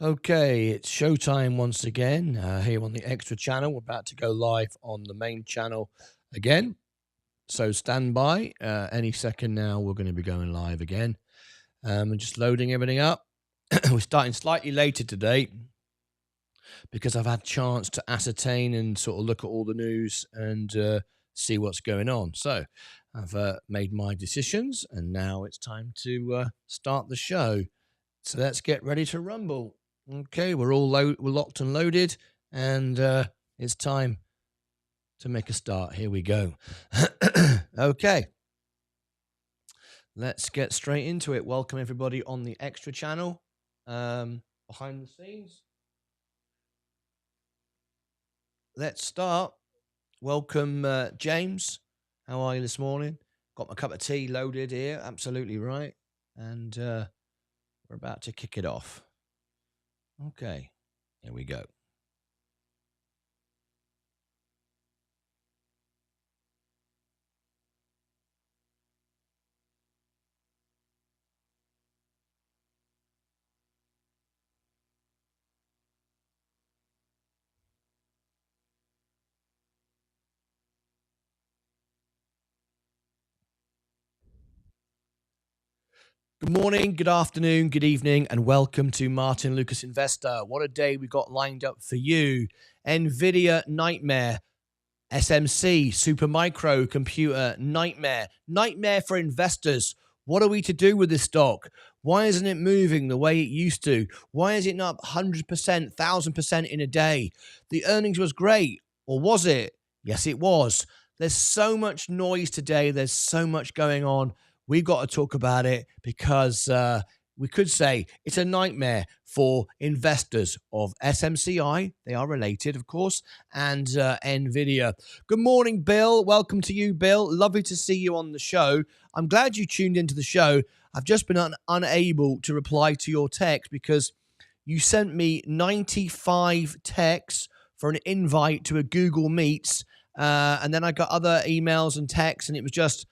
Okay, it's showtime once again here on the Extra channel. We're about to go live on the main channel again. So stand by. Any second now, we're going to be going live again. And just loading everything up. We're starting slightly later today because I've had a chance to ascertain and sort of look at all the news and see what's going on. So I've made my decisions and now it's time to start the show. So let's get ready to rumble. Okay, we're locked and loaded, and it's time to make a start. Here we go. Okay, let's get straight into it. Welcome everybody on the Extra channel, behind the scenes. Let's start. Welcome, James. How are you this morning? Got my cup of tea loaded here. Absolutely right, and we're about to kick it off. Okay, here we go. Good morning, good afternoon, good evening, and welcome to Martyn Lucas Investor. What a day we got lined up for you. NVIDIA nightmare, SMC, Supermicro computer nightmare, nightmare for investors. What are we to do with this stock? Why isn't it moving the way it used to? Why is it not 100%, 1,000% in a day? The earnings was great, or was it? Yes, it was. There's so much noise today. There's so much going on. We've got to talk about it because we could say it's a nightmare for investors of SMCI. They are related, of course, and NVIDIA. Good morning, Bill. Welcome to you, Bill. Lovely to see you on the show. I'm glad you tuned into the show. I've just been unable to reply to your text because you sent me 95 texts for an invite to a Google Meets, and then I got other emails and texts, and it was just...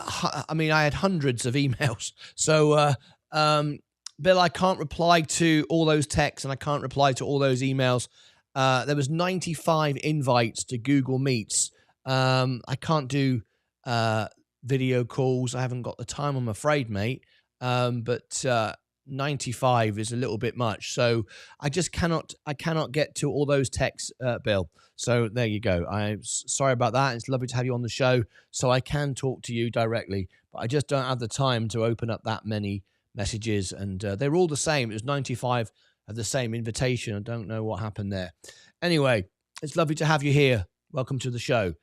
I mean, I had hundreds of emails. So, Bill, I can't reply to all those texts and I can't reply to all those emails. There was 95 invites to Google Meets. I can't do video calls. I haven't got the time, I'm afraid, mate. But 95 is a little bit much. So I cannot get to all those texts, Bill. So there you go. I'm sorry about that. It's lovely to have you on the show so I can talk to you directly, but I just don't have the time to open up that many messages. And they're all the same. It was 95 of the same invitation. I don't know what happened there. Anyway, it's lovely to have you here. Welcome to the show.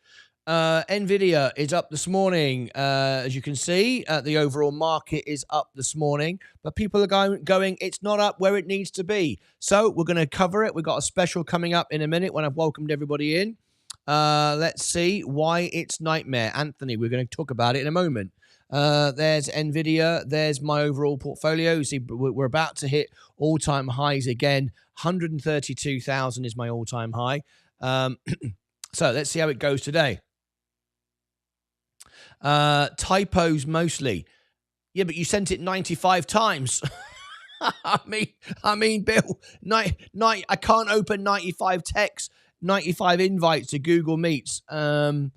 NVIDIA is up this morning. As you can see, the overall market is up this morning, but people are going, it's not up where it needs to be. So we're going to cover it. We've got a special coming up in a minute when I've welcomed everybody in. Let's see why it's nightmare. Anthony, we're going to talk about it in a moment. There's NVIDIA. There's my overall portfolio. You see, we're about to hit all-time highs again. 132,000 is my all-time high. So let's see how it goes today. Typos mostly. Yeah, but you sent it 95 times. I mean, Bill, I can't open 95 texts, 95 invites to Google Meets. I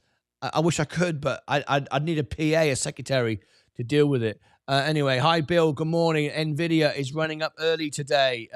wish I could, but I'd need a PA, a secretary, to deal with it. Anyway, hi, Bill. Good morning. NVIDIA is running up early today.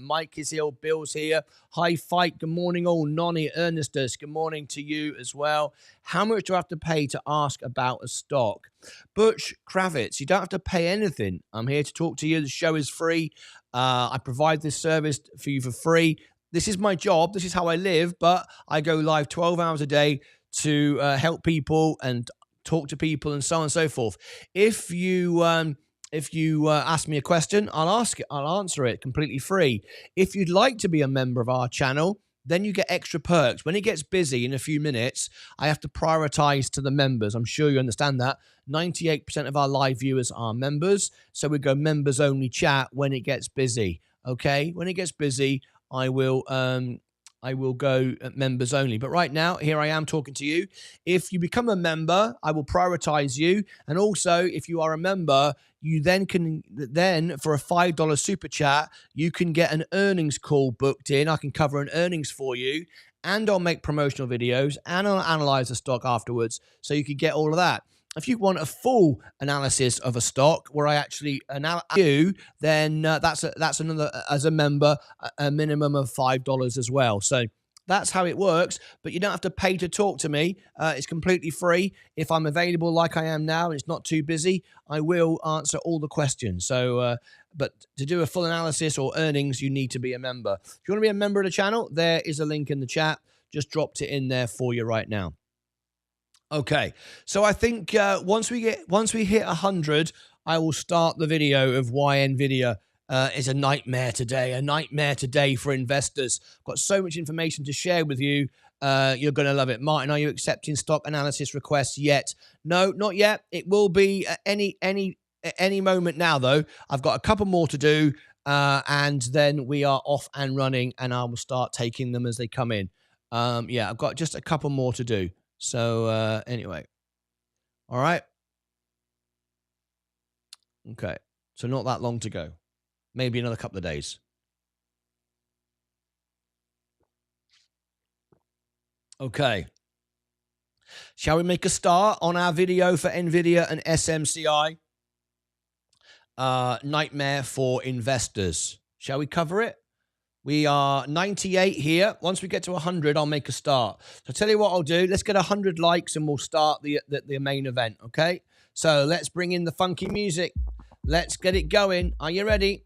Mike is here. Bill's here. Hi, Fight. Good morning, all. Nonny, Ernestus. Good morning to you as well. How much do I have to pay to ask about a stock? Butch Kravitz, you don't have to pay anything. I'm here to talk to you. The show is free. I provide this service for you for free. This is my job. This is how I live, but I go live 12 hours a day to help people and talk to people and so on and so forth. If you ask me a question, I'll answer it completely free. If you'd like to be a member of our channel, then you get extra perks. When it gets busy in a few minutes, I have to prioritize to the members. I'm sure you understand that. 98% of our live viewers are members, so we go members only chat when it gets busy. Okay, when it gets busy, I will I will go at members only. But right now, here I am talking to you. If you become a member, I will prioritize you. And also, if you are a member, you then can, for a $5 super chat, you can get an earnings call booked in. I can cover an earnings for you, and I'll make promotional videos, and I'll analyze the stock afterwards, so you can get all of that. If you want a full analysis of a stock where I actually analyze you, then that's another, as a member, a minimum of $5 as well. So that's how it works, but you don't have to pay to talk to me. It's completely free. If I'm available like I am now and it's not too busy, I will answer all the questions. So, but to do a full analysis or earnings, you need to be a member. If you want to be a member of the channel, there is a link in the chat. Just dropped it in there for you right now. Okay, so I think once we hit 100, I will start the video of why NVIDIA is a nightmare today for investors. Got so much information to share with you. You're going to love it. Martyn, are you accepting stock analysis requests yet? No, not yet. It will be at any moment now, though. I've got a couple more to do, and then we are off and running, and I will start taking them as they come in. Yeah, I've got just a couple more to do. So anyway, all right. Okay, so not that long to go. Maybe another couple of days. Okay. Shall we make a start on our video for NVIDIA and SMCI? Nightmare for investors. Shall we cover it? We are 98 here. Once we get to 100, I'll make a start. So tell you what I'll do. Let's get 100 likes and we'll start the main event, okay? So let's bring in the funky music. Let's get it going. Are you ready?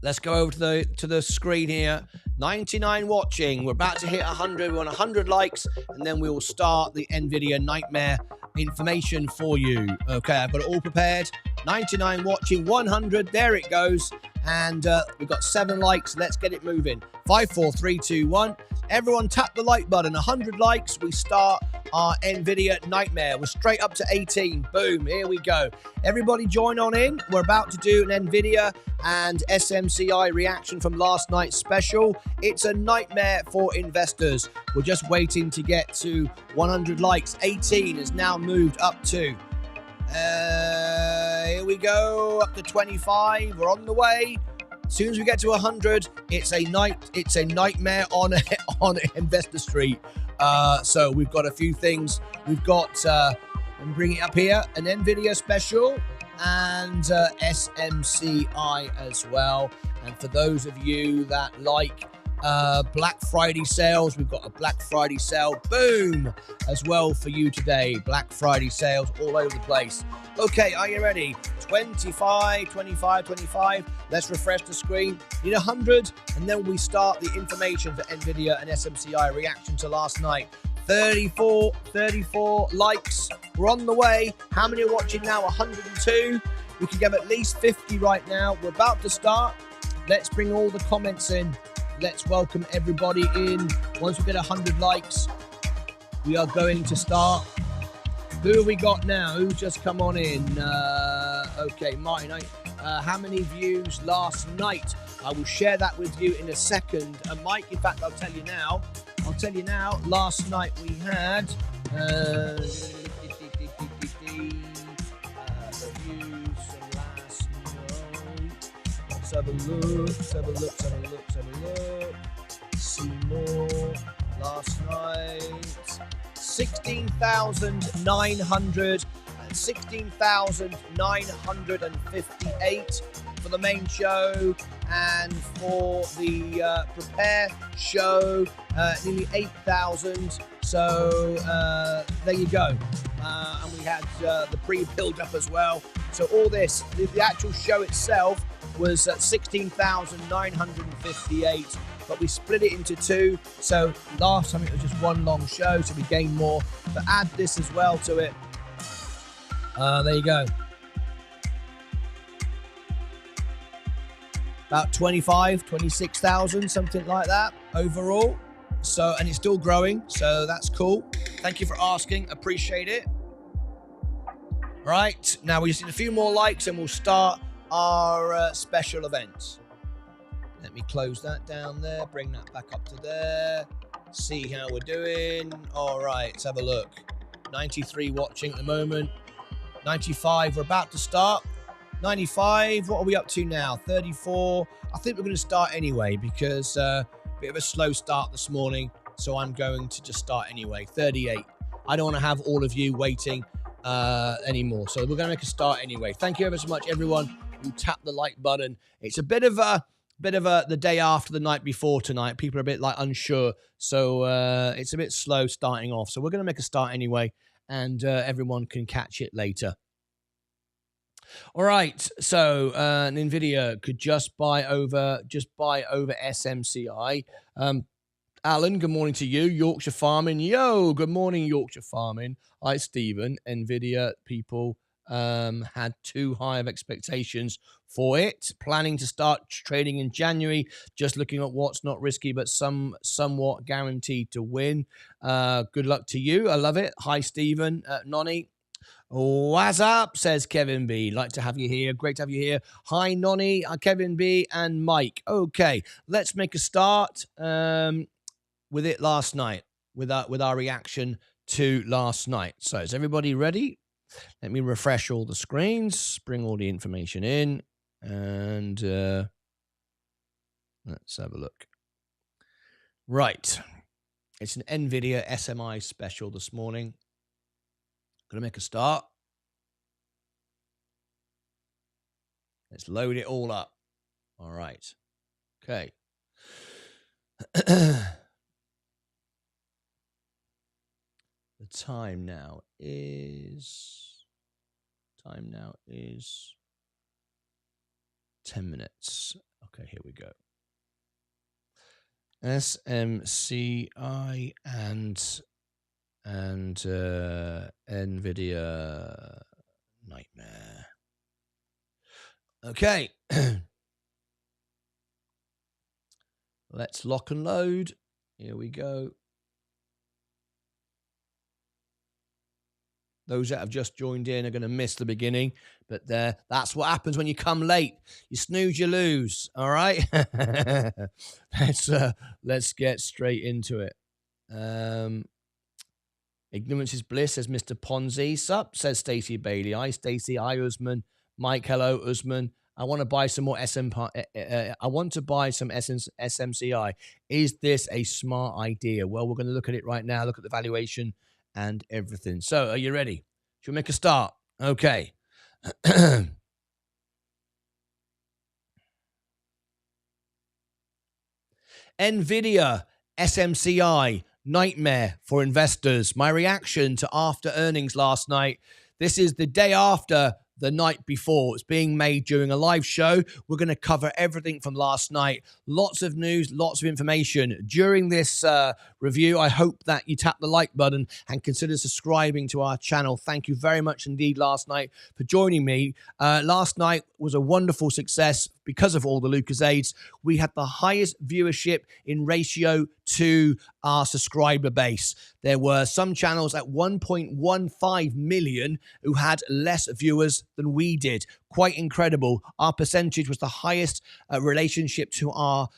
Let's go over to the screen here. 99 watching. We're about to hit 100. We want 100 likes, and then we will start the NVIDIA nightmare information for you. Okay, I've got it all prepared. 99 watching, 100. There it goes. And we've got 7 likes. Let's get it moving. 5, 4, 3, 2, 1. Everyone tap the like button. 100 likes. We start our NVIDIA nightmare. We're straight up to 18. Boom. Here we go. Everybody join on in. We're about to do an NVIDIA and SMCI reaction from last night's special. It's a nightmare for investors. We're just waiting to get to 100 likes. 18 has now moved up to... here we go, up to 25. We're on the way. As soon as we get to 100, it's a nightmare on Investor Street. So we've got a few things. We've got, I'm bringing it up here, an NVIDIA special and SMCI as well. And for those of you that like Black Friday sales, we've got a Black Friday sale, boom, as well for you today. Black Friday sales all over the place. Okay, are you ready? 25, 25, 25. Let's refresh the screen. Need 100, and then we start the information for NVIDIA and SMCI reaction to last night. 34 likes. We're on the way. How many are watching now? 102. We can get at least 50 right now. We're about to start. Let's bring all the comments in. Let's welcome everybody in. Once we get 100 likes, we are going to start. Who have we got now? Who's just come on in? Okay, Martyn, how many views last night? I will share that with you in a second. Mike, in fact, I'll tell you now. Last night we had the views from last night. Let's have a look. See more. Last night, 16,958 for the main show, and for the prepare show, nearly 8,000. So there you go. And we had the pre-build up as well. So all this, the actual show itself was 16,958. But we split it into 2. So last time it was just one long show, so we gained more. But add this as well to it. There you go. About 26,000, something like that overall. So, and it's still growing, so that's cool. Thank you for asking, appreciate it. Right, now we just need a few more likes and we'll start our special events. Let me close that down there, bring that back up to there, see how we're doing. All right, let's have a look. 93 watching at the moment. 95, we're about to start. 95, what are we up to now? 34. I think we're going to start anyway because a bit of a slow start this morning, so I'm going to just start anyway. 38. I don't want to have all of you waiting anymore, so we're going to make a start anyway. Thank you ever so much, everyone who tapped the like button. It's a bit of the day after the night before tonight. People are a bit like unsure, so it's a bit slow starting off. So we're going to make a start anyway, and everyone can catch it later. All right, so Nvidia could just buy over SMCI. Alan, good morning to you. Yorkshire Farming, yo, good morning, Yorkshire Farming. Hi, Stephen. Nvidia people had too high of expectations for it. Planning to start trading in January. Just looking at what's not risky, but somewhat guaranteed to win. Good luck to you. I love it. Hi, Stephen. Nonny. What's up, says Kevin B. Like to have you here. Great to have you here. Hi, Nonny, Kevin B, and Mike. Okay, let's make a start with it last night, with our reaction to last night. So is everybody ready? Let me refresh all the screens, bring all the information in, and let's have a look. Right. It's an NVIDIA SMI special this morning. Going to make a start. Let's load it all up. All right. Okay. The time now is 10 minutes. Okay, here we go. SMCI and NVIDIA nightmare. Okay. Let's lock and load. Here we go. Those that have just joined in are going to miss the beginning, but that's what happens when you come late. You snooze, you lose. All right. Let's get straight into it. Ignorance is bliss, says Mr. Ponzi. Sup, says Stacey Bailey. Hi, Stacey. Hi, Usman. Mike, hello, Usman. I want to buy some more SMCI. Is this a smart idea? Well, we're going to look at it right now. Look at the valuation and everything. So, are you ready? Should we make a start? Okay. NVIDIA SMCI nightmare for investors. My reaction to after earnings last night. This is the day after the night before. It's being made during a live show. We're going to cover everything from last night. Lots of news, lots of information. During this review, I hope that you tap the like button and consider subscribing to our channel. Thank you very much indeed last night for joining me. Last night was a wonderful success because of all the Lucasades. We had the highest viewership in ratio to our subscriber base. There were some channels at 1.15 million who had less viewers than we did. Quite incredible. Our percentage was the highest relationship to our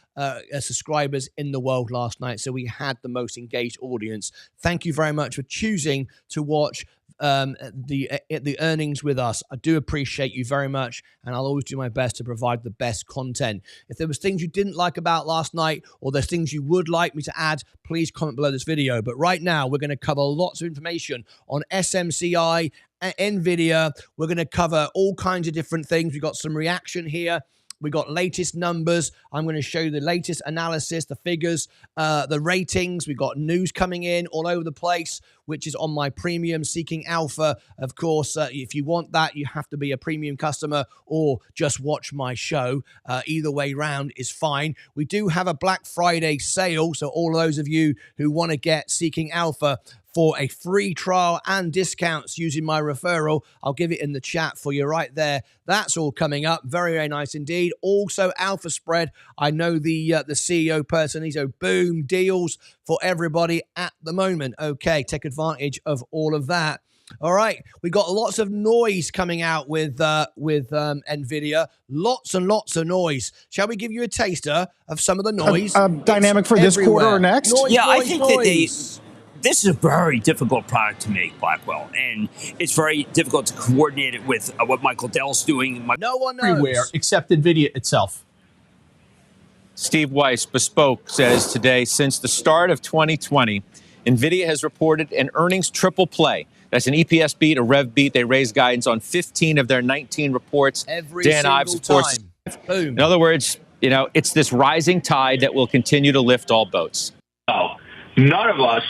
subscribers in the world last night. So we had the most engaged audience. Thank you very much for choosing to watch the earnings with us. I do appreciate you very much, and I'll always do my best to provide the best content. If there was things you didn't like about last night, or there's things you would like me to add, please comment below this video. But right now, we're going to cover lots of information on SMCI, NVIDIA. We're going to cover all kinds of different things. We've got some reaction here. We got latest numbers. I'm going to show you the latest analysis, the figures, the ratings. We got news coming in all over the place, which is on my premium Seeking Alpha. Of course, if you want that, you have to be a premium customer or just watch my show. Either way round is fine. We do have a Black Friday sale, so all those of you who want to get Seeking Alpha for a free trial and discounts using my referral, I'll give it in the chat for you right there. That's all coming up. Very, very nice indeed. Also, Alpha Spread. I know the CEO personally, so boom, deals for everybody at the moment. Okay, take advantage of all of that. All right, we got lots of noise coming out with Nvidia. Lots and lots of noise. Shall we give you a taster of some of the noise? Dynamic for this quarter or next? Noise, yeah, noise, I think noise. that this is a very difficult product to make, Blackwell, and it's very difficult to coordinate it with what Michael Dell's doing. No one knows. Everywhere except NVIDIA itself. Steve Weiss, Bespoke, says today, since the start of 2020, NVIDIA has reported an earnings triple play. That's an EPS beat, a rev beat. They raised guidance on 15 of their 19 reports. Every Dan single Ives, of course. time. Boom. In other words, it's this rising tide that will continue to lift all boats. Oh, none of us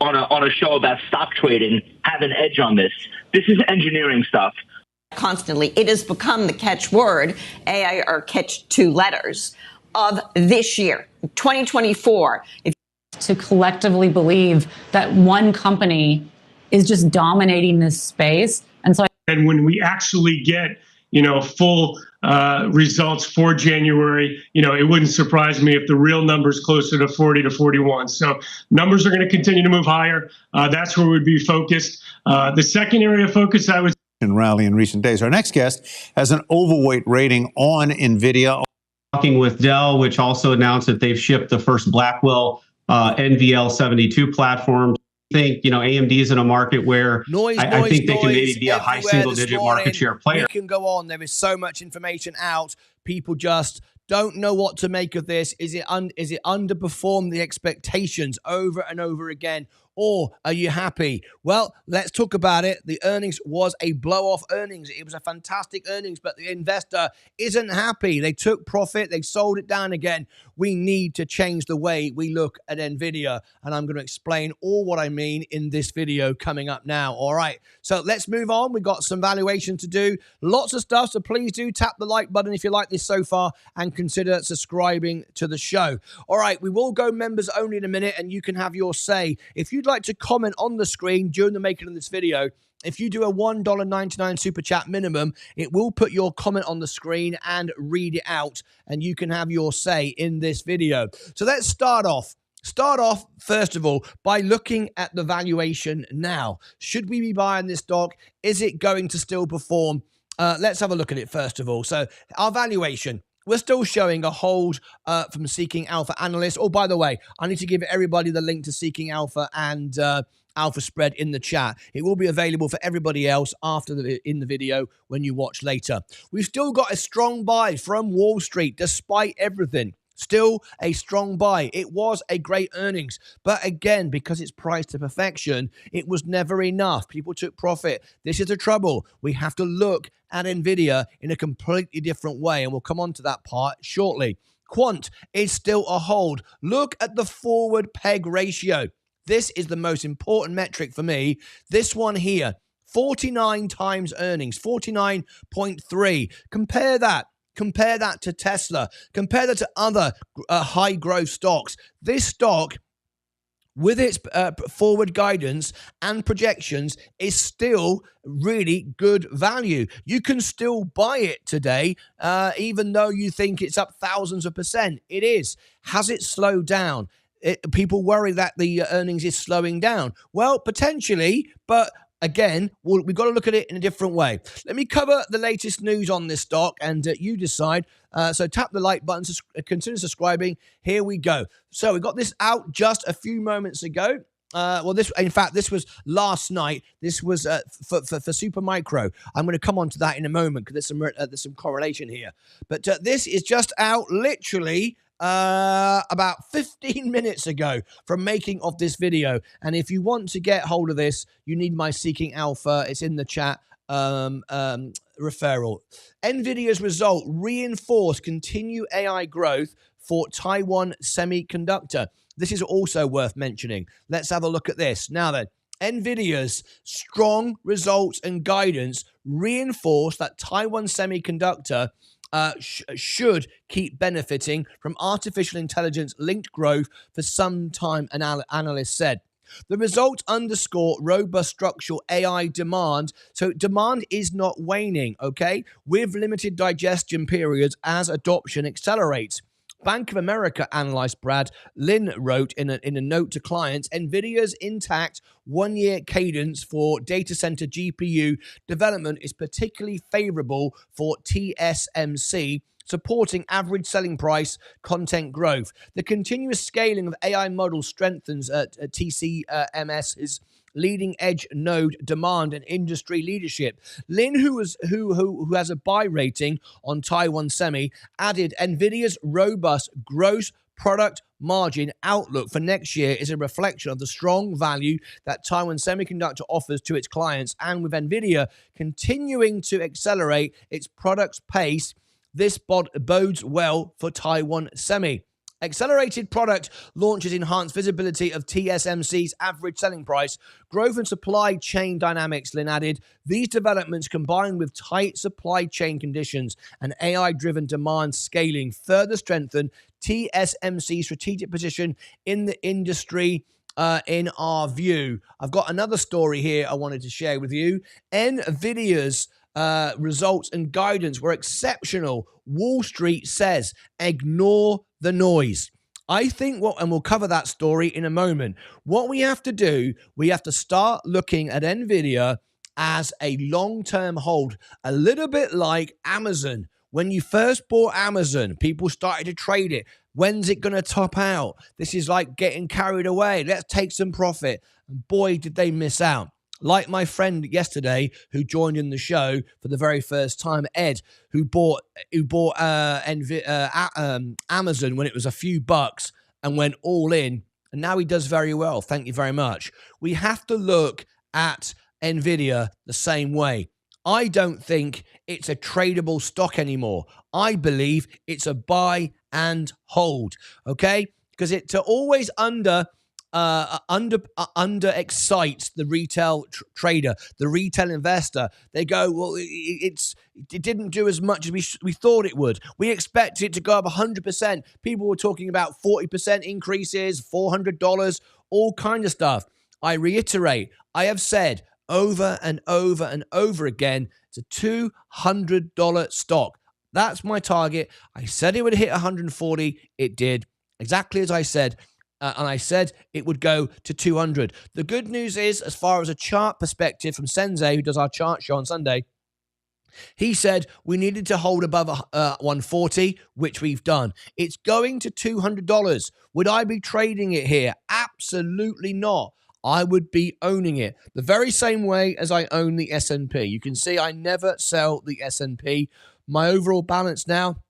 on a show about stock trading have an edge on this. This is engineering stuff. Constantly, it has become the catchword, AI or catch two letters, of this year, 2024. To collectively believe that one company is just dominating this space. And when we actually get, full results for January, it wouldn't surprise me if the real number's closer to 40 to 41. So numbers are going to continue to move higher. That's where we'd be focused. The second area of focus, I would Rally in recent days. Our next guest has an overweight rating on NVIDIA. Talking with Dell, which also announced that they've shipped the first Blackwell NVL72 platform. I think, AMD is in a market where I think they can maybe be a high single-digit market share player. We can go on. There is so much information out. People just don't know what to make of this. Is it underperformed the expectations over and over again? Or are you happy? Well, let's talk about it. The earnings was a blow-off earnings. It was a fantastic earnings, but the investor isn't happy. They took profit. They sold it down again. We need to change the way we look at NVIDIA, and I'm going to explain all what I mean in this video coming up now. All right, so let's move on. We've got some valuation to do. Lots of stuff, so please do tap the like button if you like this so far, and consider subscribing to the show. All right, we will go members only in a minute, and you can have your say. If you'd like to comment on the screen during the making of this video, if you do a $1.99 super chat minimum, it will put your comment on the screen and read it out, and you can have your say in this video. So let's start off. First of all, by looking at the valuation now. Should we be buying this stock? Is it going to still perform? Let's have a look at it first of all. So our valuation. We're still showing a hold from Seeking Alpha Analyst. Oh, by the way, I need to give everybody the link to Seeking Alpha and Alpha Spread in the chat. It will be available for everybody else in the video when you watch later. We've still got a strong buy from Wall Street despite everything. Still a strong buy. It was a great earnings. But again, because it's priced to perfection, it was never enough. People took profit. This is the trouble. We have to look at NVIDIA in a completely different way, and we'll come on to that part shortly. Quant is still a hold. Look at the forward peg ratio. This is the most important metric for me. This one here, 49 times earnings, 49.3. Compare that to Tesla. Compare that to other high growth stocks. This stock, with its forward guidance and projections, is still really good value. You can still buy it today, even though you think it's up thousands of percent. It is. Has it slowed down? People worry that the earnings is slowing down. Well, potentially, but again, we've got to look at it in a different way. Let me cover the latest news on this stock, and you decide. So tap the like button, consider subscribing. Here we go. So we got this out just a few moments ago. This was last night. This was for Supermicro. I'm going to come on to that in a moment because there's some correlation here. But this is just out literally about 15 minutes ago from making of this video. And if you want to get hold of this, you need my Seeking Alpha. It's in the chat referral. NVIDIA's result reinforced continued AI growth for Taiwan Semiconductor. This is also worth mentioning. Let's have a look at this. Now then, NVIDIA's strong results and guidance reinforce that Taiwan Semiconductor should keep benefiting from artificial intelligence linked growth for some time, an analyst said. The results underscore robust structural AI demand. So demand is not waning, okay, with limited digestion periods as adoption accelerates. Bank of America analyst Brad Lin wrote in a note to clients, NVIDIA's intact one-year cadence for data center GPU development is particularly favorable for TSMC, supporting average selling price content growth. The continuous scaling of AI models strengthens TCMS's leading edge node demand and industry leadership. Lin, who has a buy rating on Taiwan Semi, added NVIDIA's robust gross product margin outlook for next year is a reflection of the strong value that Taiwan Semiconductor offers to its clients, and with NVIDIA continuing to accelerate its product's pace, this bodes well for Taiwan Semi. Accelerated product launches enhance visibility of TSMC's average selling price, growth and supply chain dynamics, Lin added. These developments, combined with tight supply chain conditions and AI-driven demand scaling, further strengthen TSMC's strategic position in the industry. In our view, I've got another story here I wanted to share with you. NVIDIA's results and guidance were exceptional. Wall Street says, ignore the noise. I think and we'll cover that story in a moment. What we have to do, we have to start looking at NVIDIA as a long-term hold, a little bit like Amazon. When you first bought Amazon, people started to trade it. When's it going to top out? This is like getting carried away. Let's take some profit. And boy, did they miss out. Like my friend yesterday who joined in the show for the very first time, Ed, who bought Amazon when it was a few bucks and went all in, and now he does very well. Thank you very much. We have to look at NVIDIA the same way. I don't think it's a tradable stock anymore. I believe it's a buy and hold, okay? Because it always under excites the retail trader, the retail investor. They go, well, it didn't do as much as we thought it would. We expected it to go up 100%. People were talking about 40% increases, $400, all kind of stuff. I reiterate, I have said over and over and over again, it's a $200 stock. That's my target. I said it would hit 140. It did, exactly as I said. And I said it would go to 200. The good news is, as far as a chart perspective from Sensei, who does our chart show on Sunday, he said we needed to hold above 140, which we've done. It's going to $200. Would I be trading it here? Absolutely not. I would be owning it the very same way as I own the S&P. You can see I never sell the S&P. My overall balance now,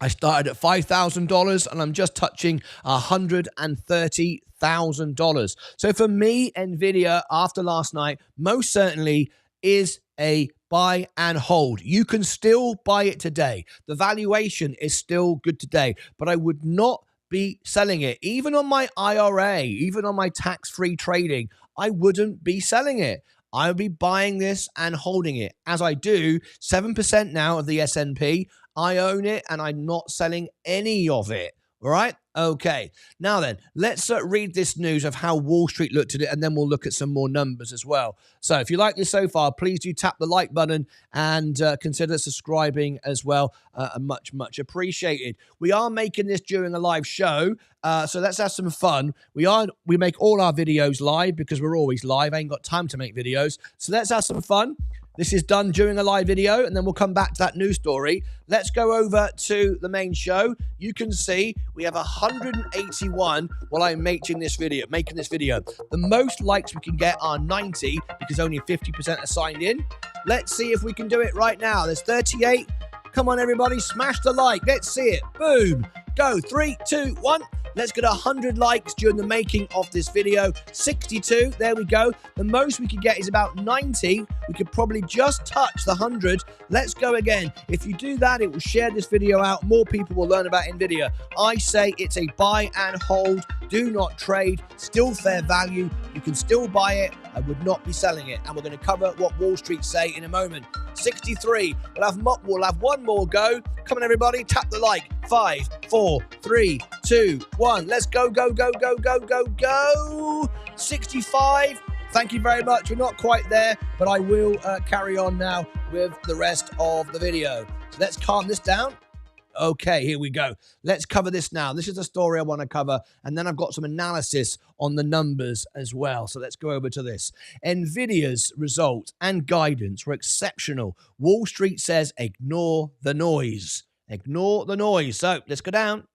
I started at $5,000 and I'm just touching $130,000. So for me, NVIDIA, after last night, most certainly is a buy and hold. You can still buy it today. The valuation is still good today, but I would not be selling it. Even on my IRA, even on my tax-free trading, I wouldn't be selling it. I would be buying this and holding it. As I do, 7% now of the S&P. I own it and I'm not selling any of it. All right? Okay. Now then, let's read this news of how Wall Street looked at it, and then we'll look at some more numbers as well. So if you like this so far, please do tap the like button and consider subscribing as well. Much, much appreciated. We are making this during a live show, so let's have some fun. We make all our videos live because we're always live. I ain't got time to make videos. So let's have some fun. This is done during a live video, and then we'll come back to that news story. Let's go over to the main show. You can see we have 181 while I'm making this video. The most likes we can get are 90 because only 50% are signed in. Let's see if we can do it right now. There's 38. Come on, everybody, smash the like. Let's see it. Boom. Go. 3, 2, 1. Let's get 100 likes during the making of this video. 62, there we go. The most we could get is about 90. We could probably just touch the 100. Let's go again. If you do that, it will share this video out. More people will learn about NVIDIA. I say it's a buy and hold. Do not trade. Still fair value. You can still buy it. I would not be selling it. And we're going to cover what Wall Street say in a moment. 63. We'll have one more go. Come on, everybody. Tap the like. 5, 4, 3, 2, 1. Let's go, go, go, go, go, go, go. 65. Thank you very much. We're not quite there, but I will carry on now with the rest of the video. So let's calm this down. Okay, here we go. Let's cover this now. This is the story I want to cover, and then I've got some analysis on the numbers as well. So let's go over to this. NVIDIA's results and guidance were exceptional. Wall Street says ignore the noise. Ignore the noise. So let's go down.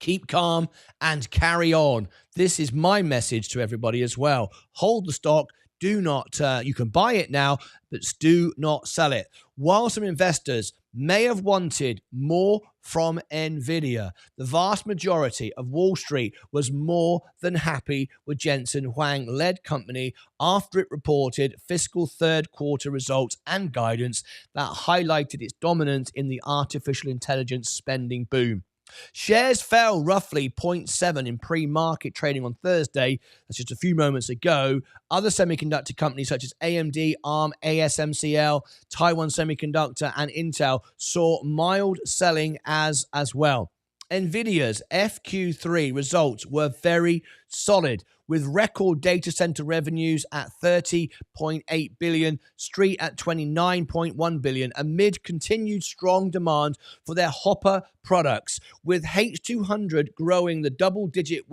Keep calm and carry on. This is my message to everybody as well. Hold the stock. Do not, you can buy it now, but do not sell it. While some investors may have wanted more from NVIDIA, the vast majority of Wall Street was more than happy with Jensen Huang-led company after it reported fiscal third quarter results and guidance that highlighted its dominance in the artificial intelligence spending boom. Shares fell roughly 0.7 in pre-market trading on Thursday. That's just a few moments ago. Other semiconductor companies such as AMD, ARM, ASMCL, Taiwan Semiconductor, and Intel saw mild selling as well. NVIDIA's FQ3 results were very solid, with record data center revenues at $30.8 billion, Street at $29.1 billion, amid continued strong demand for their Hopper products, with H200 growing the double-digit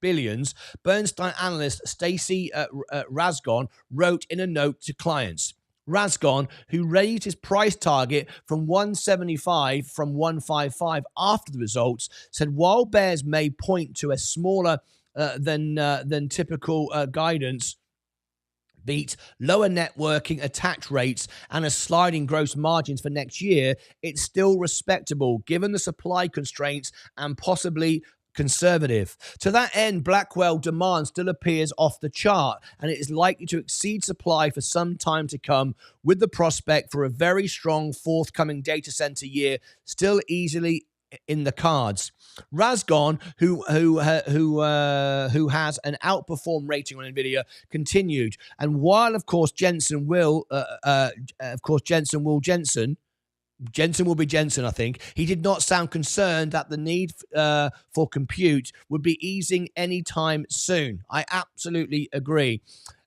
billions. Bernstein analyst Stacy Rasgon wrote in a note to clients. Rasgon, who raised his price target from 175 from 155 after the results, said while bears may point to a smaller than typical guidance beat, lower networking attach rates, and a sliding gross margins for next year, it's still respectable given the supply constraints and possibly conservative. To that end, Blackwell demand still appears off the chart, and it is likely to exceed supply for some time to come, with the prospect for a very strong forthcoming data center year still easily in the cards. Rasgon, who has an outperform rating on Nvidia, continued, and while of course Jensen will be Jensen, I think. He did not sound concerned that the need for compute would be easing anytime soon. I absolutely agree.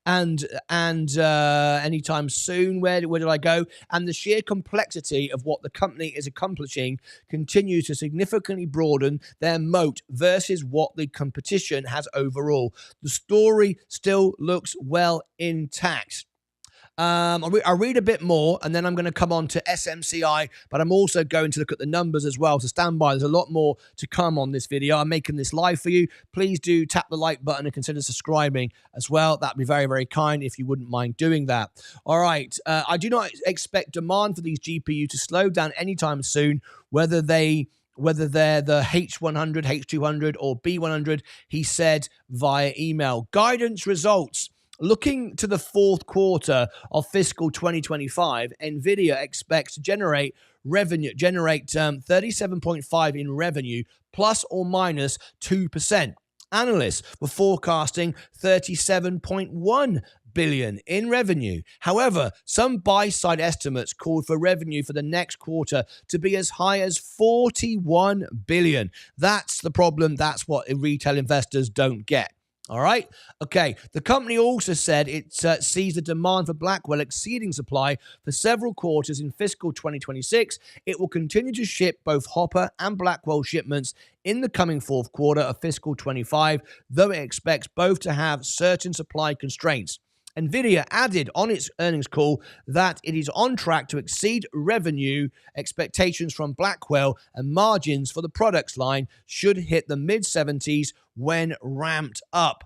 And anytime soon, where did I go? And the sheer complexity of what the company is accomplishing continues to significantly broaden their moat versus what the competition has overall. The story still looks well intact. I'll read a bit more, and then I'm going to come on to SMCI, but I'm also going to look at the numbers as well, so stand by. There's a lot more to come on this video. I'm making this live for you. Please do tap the like button and consider subscribing as well. That'd be very, very kind if you wouldn't mind doing that. All right. I do not expect demand for these GPU to slow down anytime soon, whether they're the H100, H200, or B100, he said via email. Guidance results. Looking to the fourth quarter of fiscal 2025, NVIDIA expects to generate 37.5 in revenue, plus or minus 2%. Analysts were forecasting 37.1 billion in revenue. However, some buy-side estimates called for revenue for the next quarter to be as high as 41 billion. That's the problem. That's what retail investors don't get. All right. Okay. The company also said it sees the demand for Blackwell exceeding supply for several quarters in fiscal 2026. It will continue to ship both Hopper and Blackwell shipments in the coming fourth quarter of fiscal 25, though it expects both to have certain supply constraints. NVIDIA added on its earnings call that it is on track to exceed revenue expectations from Blackwell, and margins for the products line should hit the mid-70s when ramped up.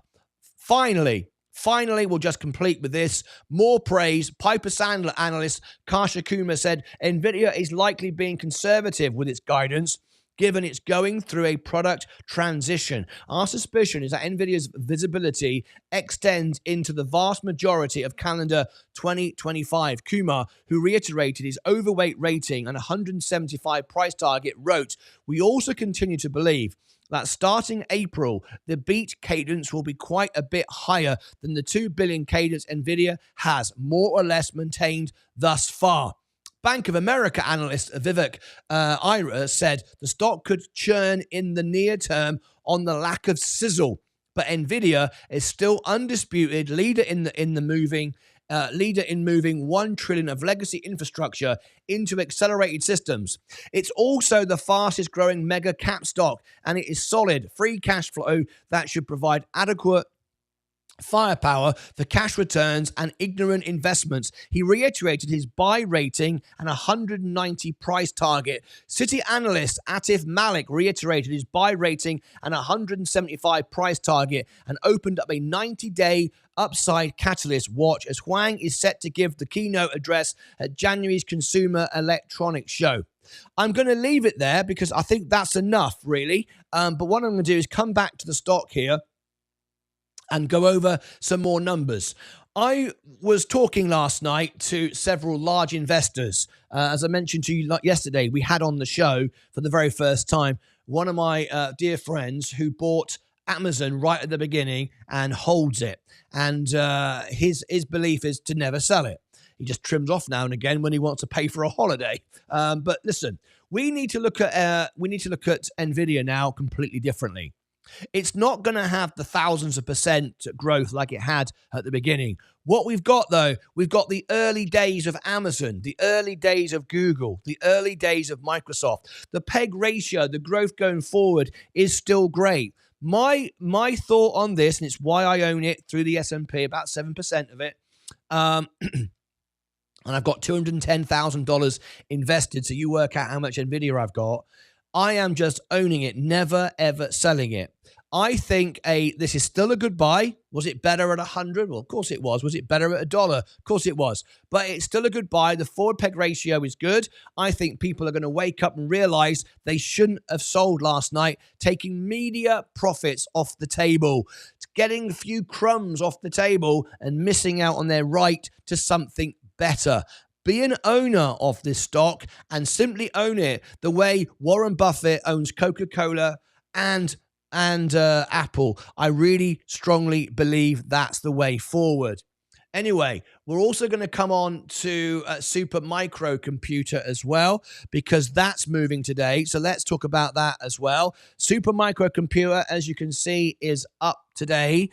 Finally, we'll just complete with this. More praise. Piper Sandler analyst Kasha Kumar said NVIDIA is likely being conservative with its guidance, given it's going through a product transition. Our suspicion is that NVIDIA's visibility extends into the vast majority of calendar 2025. Kumar, who reiterated his overweight rating and 175 price target, wrote, "We also continue to believe that starting April, the beat cadence will be quite a bit higher than the 2 billion cadence NVIDIA has more or less maintained thus far." Bank of America analyst Vivek Ira said the stock could churn in the near term on the lack of sizzle, but NVIDIA is still undisputed leader in the moving leader in moving $1 trillion of legacy infrastructure into accelerated systems. It's also the fastest growing mega cap stock, and it is solid free cash flow that should provide adequate firepower for cash returns and ignorant investments. He reiterated his buy rating and 190 price target. Citi analyst Atif Malik reiterated his buy rating and 175 price target and opened up a 90-day upside catalyst watch as Huang is set to give the keynote address at January's Consumer Electronics Show. I'm going to leave it there because I think that's enough, really. But what I'm going to do is come back to the stock here and go over some more numbers. I was talking last night to several large investors. As I mentioned to you yesterday, we had on the show for the very first time one of my dear friends who bought Amazon right at the beginning and holds it. And his belief is to never sell it. He just trims off now and again when he wants to pay for a holiday. But listen, we need to look at Nvidia now completely differently. It's not going to have the thousands of percent growth like it had at the beginning. What we've got, though, we've got the early days of Amazon, the early days of Google, the early days of Microsoft. The PEG ratio, the growth going forward is still great. My thought on this, and it's why I own it through the S&P, about 7% of it, and I've got $210,000 invested, so you work out how much Nvidia I've got. I am just owning it, never, ever selling it. I think this is still a good buy. Was it better at 100? Well, of course it was. Was it better at $1? Of course it was. But it's still a good buy. The forward PEG ratio is good. I think people are going to wake up and realize they shouldn't have sold last night, taking media profits off the table, getting a few crumbs off the table and missing out on their right to something better. Be an owner of this stock and simply own it the way Warren Buffett owns Coca-Cola and Apple. I really strongly believe that's the way forward. Anyway, we're also going to come on to Super Micro Computer as well, because that's moving today. So let's talk about that as well. Super Micro Computer, as you can see, is up today.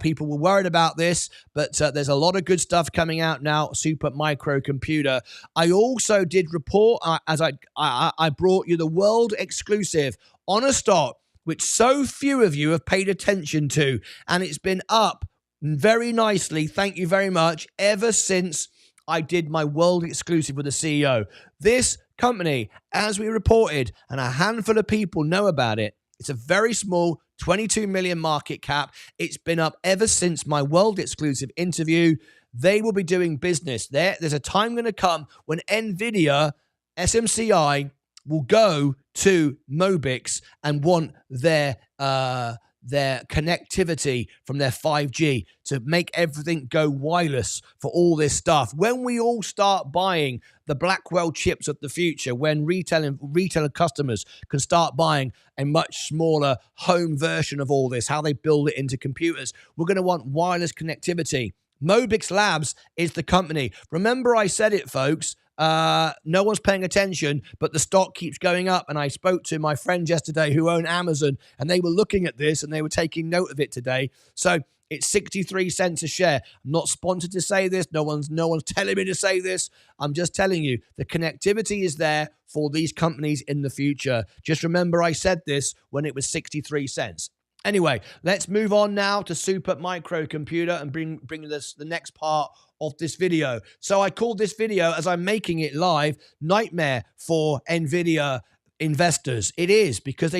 People were worried about this, but there's a lot of good stuff coming out now. Super Micro Computer. I also did report, as I brought you the world exclusive on a stock which so few of you have paid attention to, and it's been up very nicely, thank you very much, ever since I did my world exclusive with the CEO. This company, as we reported, and a handful of people know about it, it's a very small 22 million market cap. It's been up ever since my world exclusive interview. They will be doing business there. There's a time going to come when Nvidia, SMCI, will go to Mobix and want their connectivity from their 5G to make everything go wireless for all this stuff. When we all start buying the Blackwell chips of the future, when retailer customers can start buying a much smaller home version of all this, how they build it into computers, we're going to want wireless connectivity. Mobix Labs is the company. Remember I said it, folks. No one's paying attention, but the stock keeps going up. And I spoke to my friends yesterday who own Amazon, and they were looking at this and they were taking note of it today. So it's 63 cents a share. I'm not sponsored to say this. No one's telling me to say this. I'm just telling you the connectivity is there for these companies in the future. Just remember I said this when it was 63 cents. Anyway, let's move on now to Super Micro Computer and bring this the next part of this video. So I called this video, as I'm making it live, Nightmare for Nvidia investors. It is, because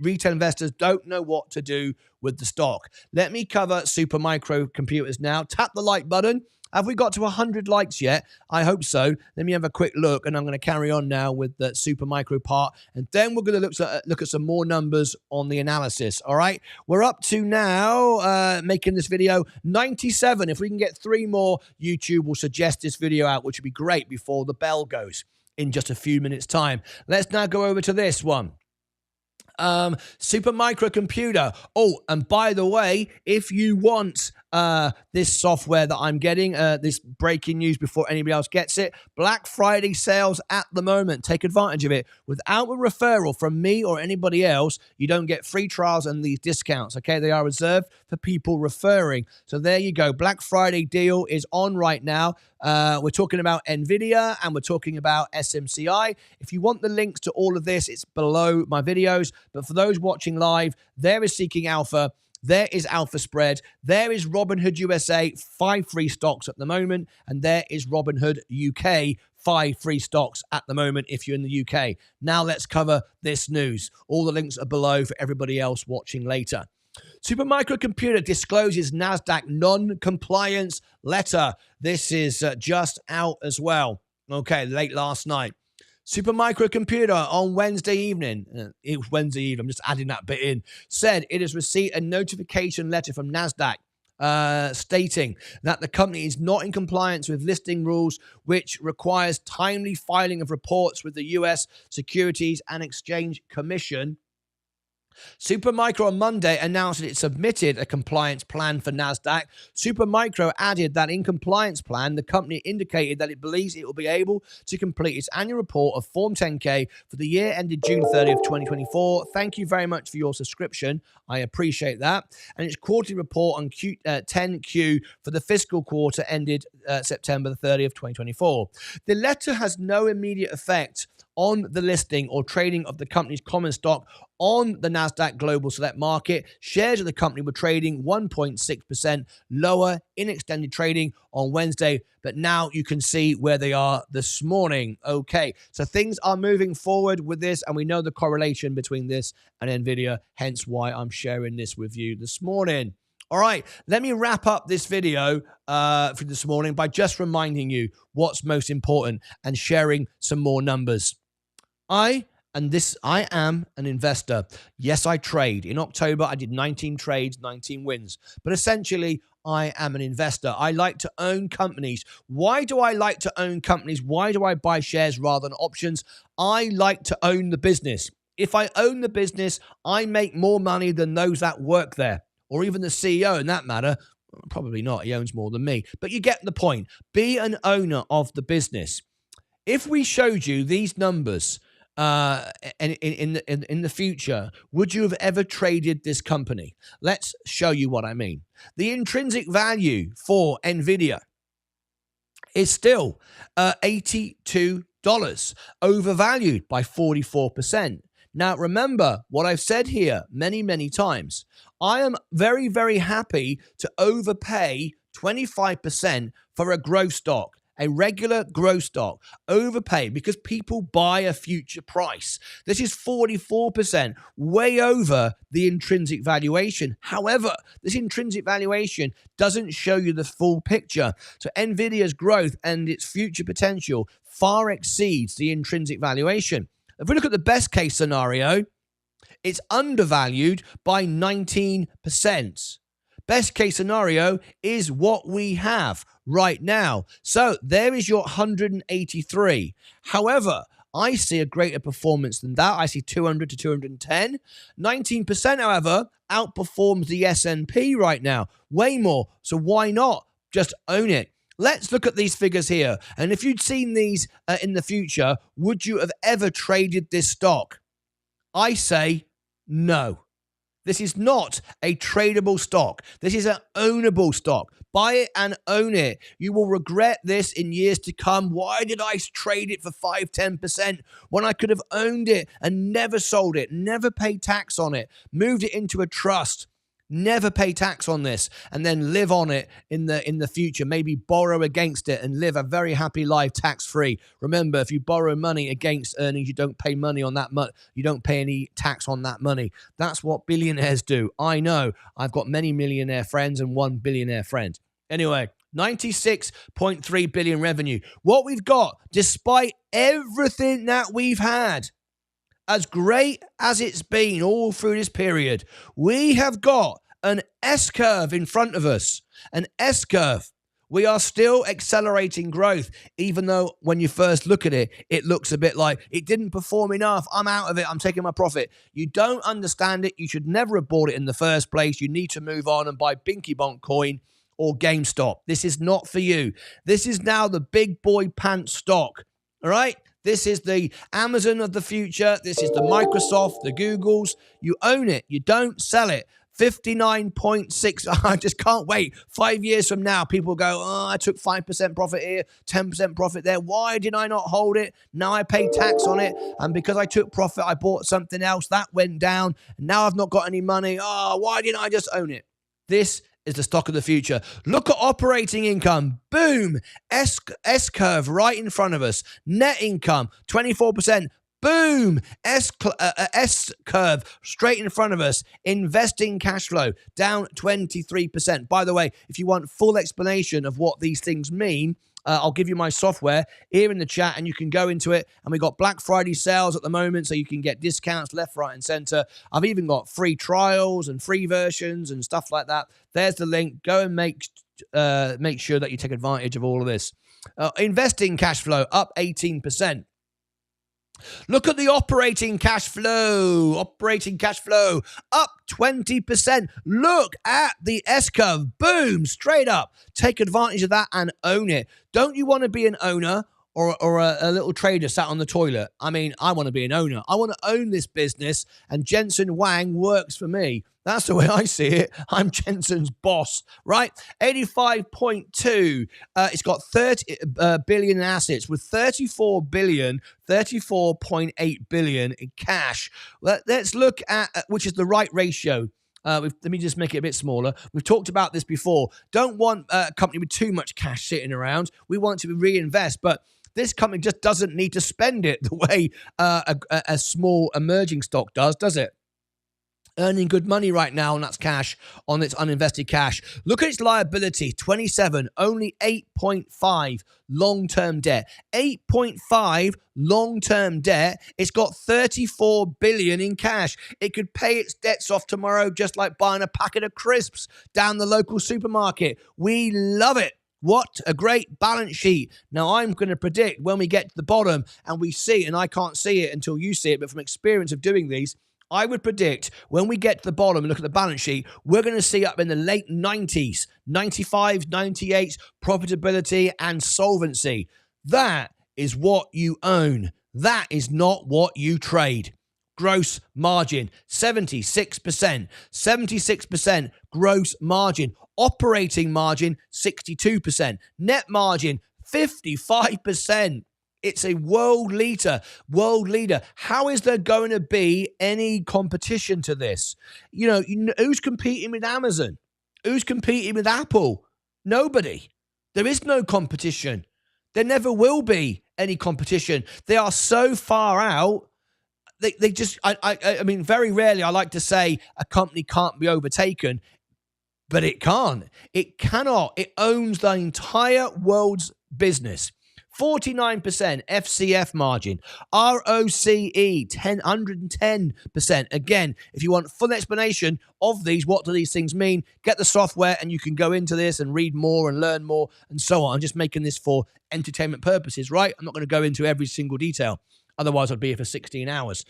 retail investors don't know what to do with the stock. Let me cover Super Micro Computers now. Tap the like button. Have we got to 100 likes yet? I hope so. Let me have a quick look, and I'm going to carry on now with the Super Micro part, and then we're going to look at some more numbers on the analysis. All right, we're up to now, making this video 97. If we can get 3 more, YouTube will suggest this video out, which would be great before the bell goes in just a few minutes' time. Let's now go over to this one. Super Micro Computer. Oh, and by the way, if you want this software that I'm getting, this breaking news before anybody else gets it. Black Friday sales at the moment. Take advantage of it. Without a referral from me or anybody else, you don't get free trials and these discounts, okay? They are reserved for people referring. So there you go. Black Friday deal is on right now. We're talking about NVIDIA and we're talking about SMCI. If you want the links to all of this, it's below my videos. But for those watching live, there is Seeking Alpha. There is Alpha Spread. There is Robinhood USA, 5 free stocks at the moment. And there is Robinhood UK, 5 free stocks at the moment if you're in the UK. Now let's cover this news. All the links are below for everybody else watching later. Supermicro Computer discloses NASDAQ non-compliance letter. This is just out as well. Okay, late last night. Supermicro Computer on Wednesday evening, it was Wednesday evening, I'm just adding that bit in, said it has received a notification letter from NASDAQ stating that the company is not in compliance with listing rules, which requires timely filing of reports with the U.S. Securities and Exchange Commission. Supermicro on Monday announced that it submitted a compliance plan for NASDAQ. Supermicro added that in compliance plan, the company indicated that it believes it will be able to complete its annual report of Form 10K for the year ended June 30th, 2024. Thank you very much for your subscription. I appreciate that. And its quarterly report on 10Q for the fiscal quarter ended September 30th, 2024. The letter has no immediate effect on the listing or trading of the company's common stock on the NASDAQ Global Select Market. Shares of the company were trading 1.6% lower in extended trading on Wednesday, but now you can see where they are this morning. Okay, so things are moving forward with this, and we know the correlation between this and NVIDIA, hence why I'm sharing this with you this morning. All right, let me wrap up this video for this morning by just reminding you what's most important and sharing some more numbers. I am an investor. Yes, I trade. In October, I did 19 trades, 19 wins. But essentially, I am an investor. I like to own companies. Why do I like to own companies? Why do I buy shares rather than options? I like to own the business. If I own the business, I make more money than those that work there, or even the CEO in that matter. Probably not. He owns more than me. But you get the point. Be an owner of the business. If we showed you these numbers in the future, would you have ever traded this company? Let's show you what I mean. The intrinsic value for NVIDIA is still $82, overvalued by 44%. Now, remember what I've said here many, many times. I am very, very happy to overpay 25% for a growth stock. A regular growth stock, overpay because people buy a future price. This is 44%, way over the intrinsic valuation. However, this intrinsic valuation doesn't show you the full picture. So NVIDIA's growth and its future potential far exceeds the intrinsic valuation. If we look at the best case scenario, it's undervalued by 19%. Best case scenario is what we have right now. So there is your 183. However, I see a greater performance than that. I see 200 to 210. 19%, however, outperforms the S&P right now. Way more. So why not just own it? Let's look at these figures here. And if you'd seen these in the future, would you have ever traded this stock? I say no. This is not a tradable stock. This is an ownable stock. Buy it and own it. You will regret this in years to come. Why did I trade it for 5-10% when I could have owned it and never sold it, never paid tax on it, moved it into a trust, never pay tax on this, and then live on it in the future, maybe borrow against it and live a very happy life tax-free. Remember, if you borrow money against earnings, you don't pay money on that money. You don't pay any tax on that money. That's what billionaires do. I know. I've got many millionaire friends and one billionaire friend. Anyway, 96.3 billion revenue. What we've got, despite everything that we've had, as great as it's been all through this period, we have got an S-curve in front of us, an S-curve. We are still accelerating growth, even though when you first look at it, it looks a bit like it didn't perform enough. I'm out of it. I'm taking my profit. You don't understand it. You should never have bought it in the first place. You need to move on and buy Binky Bonk coin. or GameStop. This is not for you. This is now the big boy pants stock. All right? This is the Amazon of the future. This is the Microsoft, the Googles. You own it. You don't sell it. 59.6. I just can't wait. 5 years from now, people go, oh, I took 5% profit here, 10% profit there. Why did I not hold it? Now I pay tax on it. And because I took profit, I bought something else. That went down. And now I've not got any money. Oh, why didn't I just own it? This is the stock of the future. Look at operating income. Boom. S-curve right in front of us. Net income, 24%. Boom. S-curve straight in front of us. Investing cash flow, down 23%. By the way, if you want full explanation of what these things mean, I'll give you my software here in the chat and you can go into it. And we got Black Friday sales at the moment, so you can get discounts left, right, and center. I've even got free trials and free versions and stuff like that. There's the link. Go and make sure that you take advantage of all of this. Investing cash flow up 18%. Look at the operating cash flow. Operating cash flow up 20%. Look at the S-curve. Boom, straight up. Take advantage of that and own it. Don't you want to be an owner or a little trader sat on the toilet? I mean, I want to be an owner. I want to own this business, and Jensen Huang works for me. That's the way I see it. I'm Jensen's boss, right? 85.2. It's got 30 billion in assets with 34.8 billion in cash. Let's look at which is the right ratio. Let me just make it a bit smaller. We've talked about this before. Don't want a company with too much cash sitting around. We want to reinvest, but this company just doesn't need to spend it the way a small emerging stock does it? Earning good money right now, and that's cash on its uninvested cash. Look at its liability, 27, only 8.5 long-term debt. 8.5 long-term debt. It's got 34 billion in cash. It could pay its debts off tomorrow just like buying a packet of crisps down the local supermarket. We love it. What a great balance sheet. Now, I'm going to predict when we get to the bottom and we see, and I can't see it until you see it, but from experience of doing these, I would predict when we get to the bottom and look at the balance sheet, we're going to see up in the late 90s, 95, 98, profitability and solvency. That is what you own. That is not what you trade. Gross margin, 76%. 76% gross margin. Operating margin, 62%. Net margin, 55%. It's a world leader. How is there going to be any competition to this? You know, who's competing with Amazon? Who's competing with Apple? Nobody. There is no competition. There never will be any competition. They are so far out. They just, I mean, very rarely I like to say a company can't be overtaken, but it can't. It cannot. It owns the entire world's business. 49% FCF margin, ROCE 110%. Again, if you want full explanation of these, what do these things mean, get the software and you can go into this and read more and learn more and so on. I'm just making this for entertainment purposes, right? I'm not going to go into every single detail. Otherwise, I'd be here for 16 hours.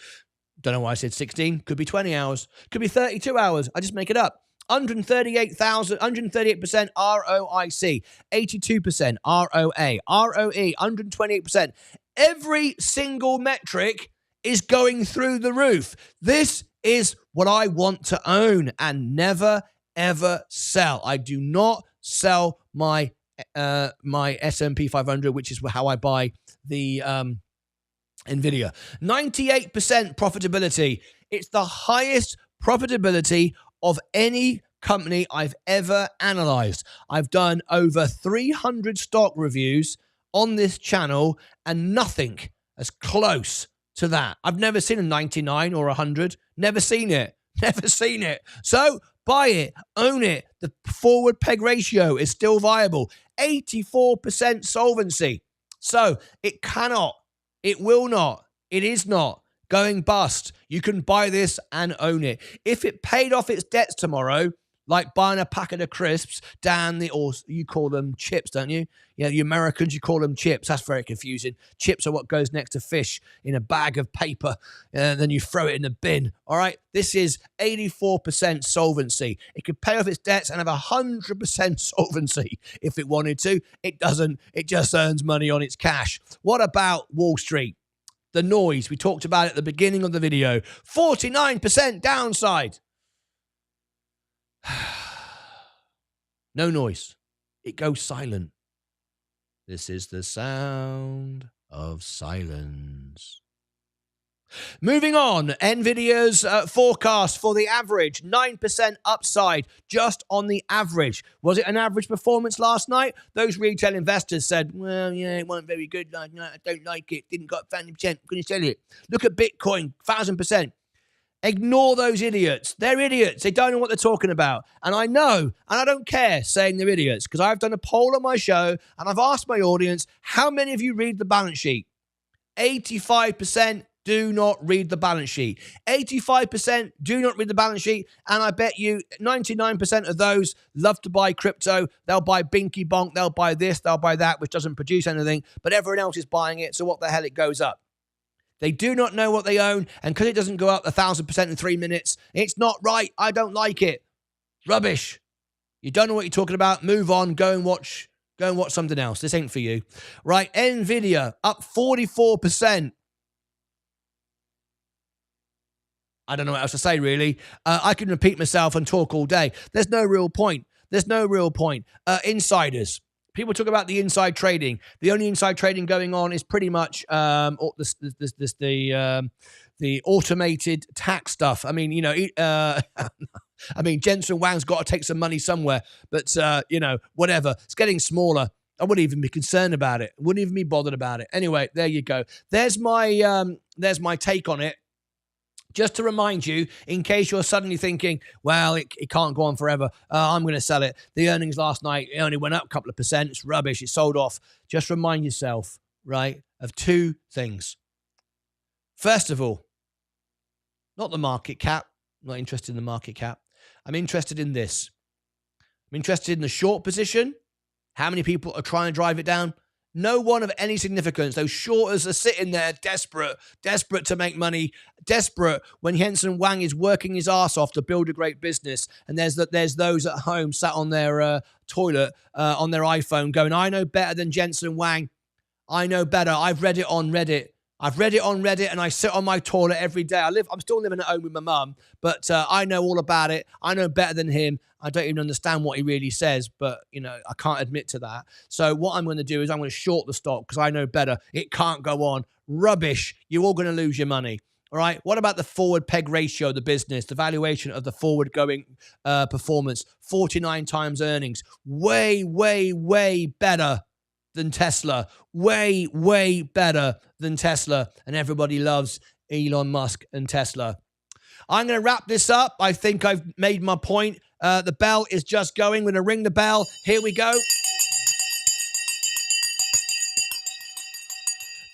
Don't know why I said 16. Could be 20 hours. Could be 32 hours. I just make it up. 138% ROIC, 82% ROA, ROE, 128%. Every single metric is going through the roof. This is what I want to own and never, ever sell. I do not sell my S&P 500, which is how I buy the NVIDIA. 98% profitability. It's the highest profitability of any company I've ever analyzed. I've done over 300 stock reviews on this channel and nothing as close to that. I've never seen a 99 or 100. Never seen it. Never seen it. So buy it, own it. The forward peg ratio is still viable. 84% solvency. So it cannot, it will not, it is not going bust. You can buy this and own it. If it paid off its debts tomorrow, Like buying a packet of crisps or you call them chips, don't you? Yeah, the Americans, you call them chips. That's very confusing. Chips are what goes next to fish in a bag of paper, and then you throw it in the bin. All right, this is 84% solvency. It could pay off its debts and have 100% solvency if it wanted to. It doesn't. It just earns money on its cash. What about Wall Street? The noise, we talked about it at the beginning of the video. 49% downside. No noise. It goes silent. This is the sound of silence. Moving on, NVIDIA's forecast for the average, 9% upside just on the average. Was it an average performance last night? Those retail investors said, well, yeah, it wasn't very good last night. I don't like it. Didn't got 50%. Couldn't sell it. Look at Bitcoin, 1,000%. Ignore those idiots. They're idiots. They don't know what they're talking about. And I know, and I don't care saying they're idiots, because I've done a poll on my show and I've asked my audience, how many of you read the balance sheet? 85% do not read the balance sheet. 85% do not read the balance sheet. And I bet you 99% of those love to buy crypto. They'll buy Binky Bonk. They'll buy this. They'll buy that, which doesn't produce anything. But everyone else is buying it. So what the hell, it goes up. They do not know what they own, and because it doesn't go up 1,000% in 3 minutes, it's not right. I don't like it. Rubbish. You don't know what you're talking about. Move on. Go and watch something else. This ain't for you. Right, NVIDIA up 44%. I don't know what else to say, really. I can repeat myself and talk all day. There's no real point. Insiders. People talk about the inside trading. The only inside trading going on is pretty much the automated tax stuff. I mean, Jensen Huang's got to take some money somewhere, but whatever. It's getting smaller. I wouldn't even be concerned about it. Wouldn't even be bothered about it. Anyway, there you go. There's my take on it. Just to remind you, in case you're suddenly thinking, well, it can't go on forever, I'm going to sell it. The earnings last night, it only went up a couple of percent. It's rubbish. It sold off. Just remind yourself, right, of two things. First of all, not the market cap. I'm not interested in the market cap. I'm interested in this. I'm interested in the short position. How many people are trying to drive it down? No one of any significance. Those shorters are sitting there desperate to make money, desperate when Jensen Huang is working his ass off to build a great business. And there's those at home sat on their toilet on their iPhone going, I know better than Jensen Huang. I know better. I've read it on Reddit. And I sit on my toilet every day. I'm still living at home with my mum, but I know all about it. I know better than him. I don't even understand what he really says, but, I can't admit to that. So what I'm going to do is I'm going to short the stock because I know better. It can't go on. Rubbish. You're all going to lose your money. All right. What about the forward peg ratio of the business, the valuation of the forward going performance, 49 times earnings? Way, way, way better than Tesla. Way, way better than Tesla. And everybody loves Elon Musk and Tesla. I'm going to wrap this up. I think I've made my point. The bell is just going. We're going to ring the bell. Here we go.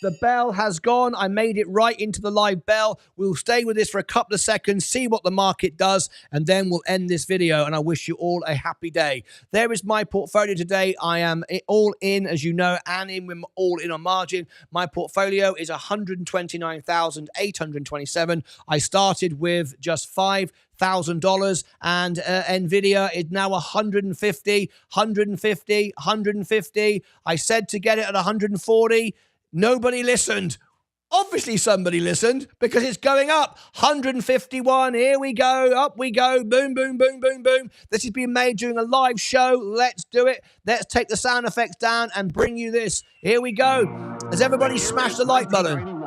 The bell has gone. I made it right into the live bell. We'll stay with this for a couple of seconds, see what the market does, and then we'll end this video. And I wish you all a happy day. There is my portfolio today. I am all in, as you know, and all in on margin. My portfolio is $129,827. I started with just $5,000, and NVIDIA is now 150. I said to get it at 140. Nobody listened. Obviously somebody listened because it's going up. 151. Here we go. Up we go. Boom, boom, boom, boom, boom. This is being made during a live show. Let's do it. Let's take the sound effects down and bring you this. Here we go. Has everybody smashed the like button?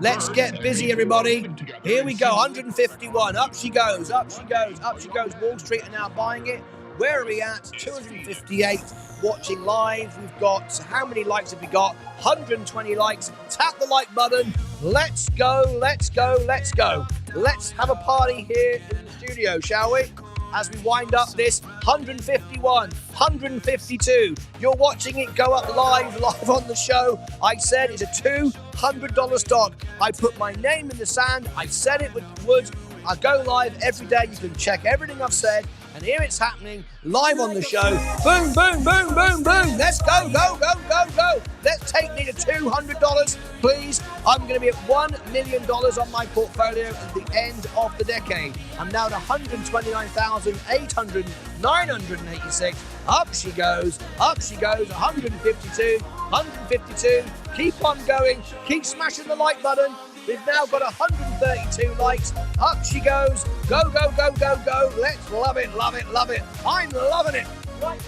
Let's get busy, everybody. Here we go. 151. Up she goes. Up she goes. Up she goes. Wall Street are now buying it. Where are we at? 258 watching live. We've got, how many likes have we got? 120 likes. Tap the like button. Let's go, let's go, let's go. Let's have a party here in the studio, shall we? As we wind up this 151, 152. You're watching it go up live on the show. I said it's a $200 stock. I put my name in the sand. I said it would. I go live every day. You can check everything I've said And here it's happening live on the show. Boom, boom, boom, boom, boom. Let's go, go, go, go, go. Let's take me to $200, please. I'm going to be at $1 million on my portfolio at the end of the decade. I'm now at 129,986. Up she goes, 152, 152. Keep on going, keep smashing the like button. We've now got 132 likes. Up she goes. Go, go, go, go, go. Let's love it, love it, love it. I'm loving it. Right.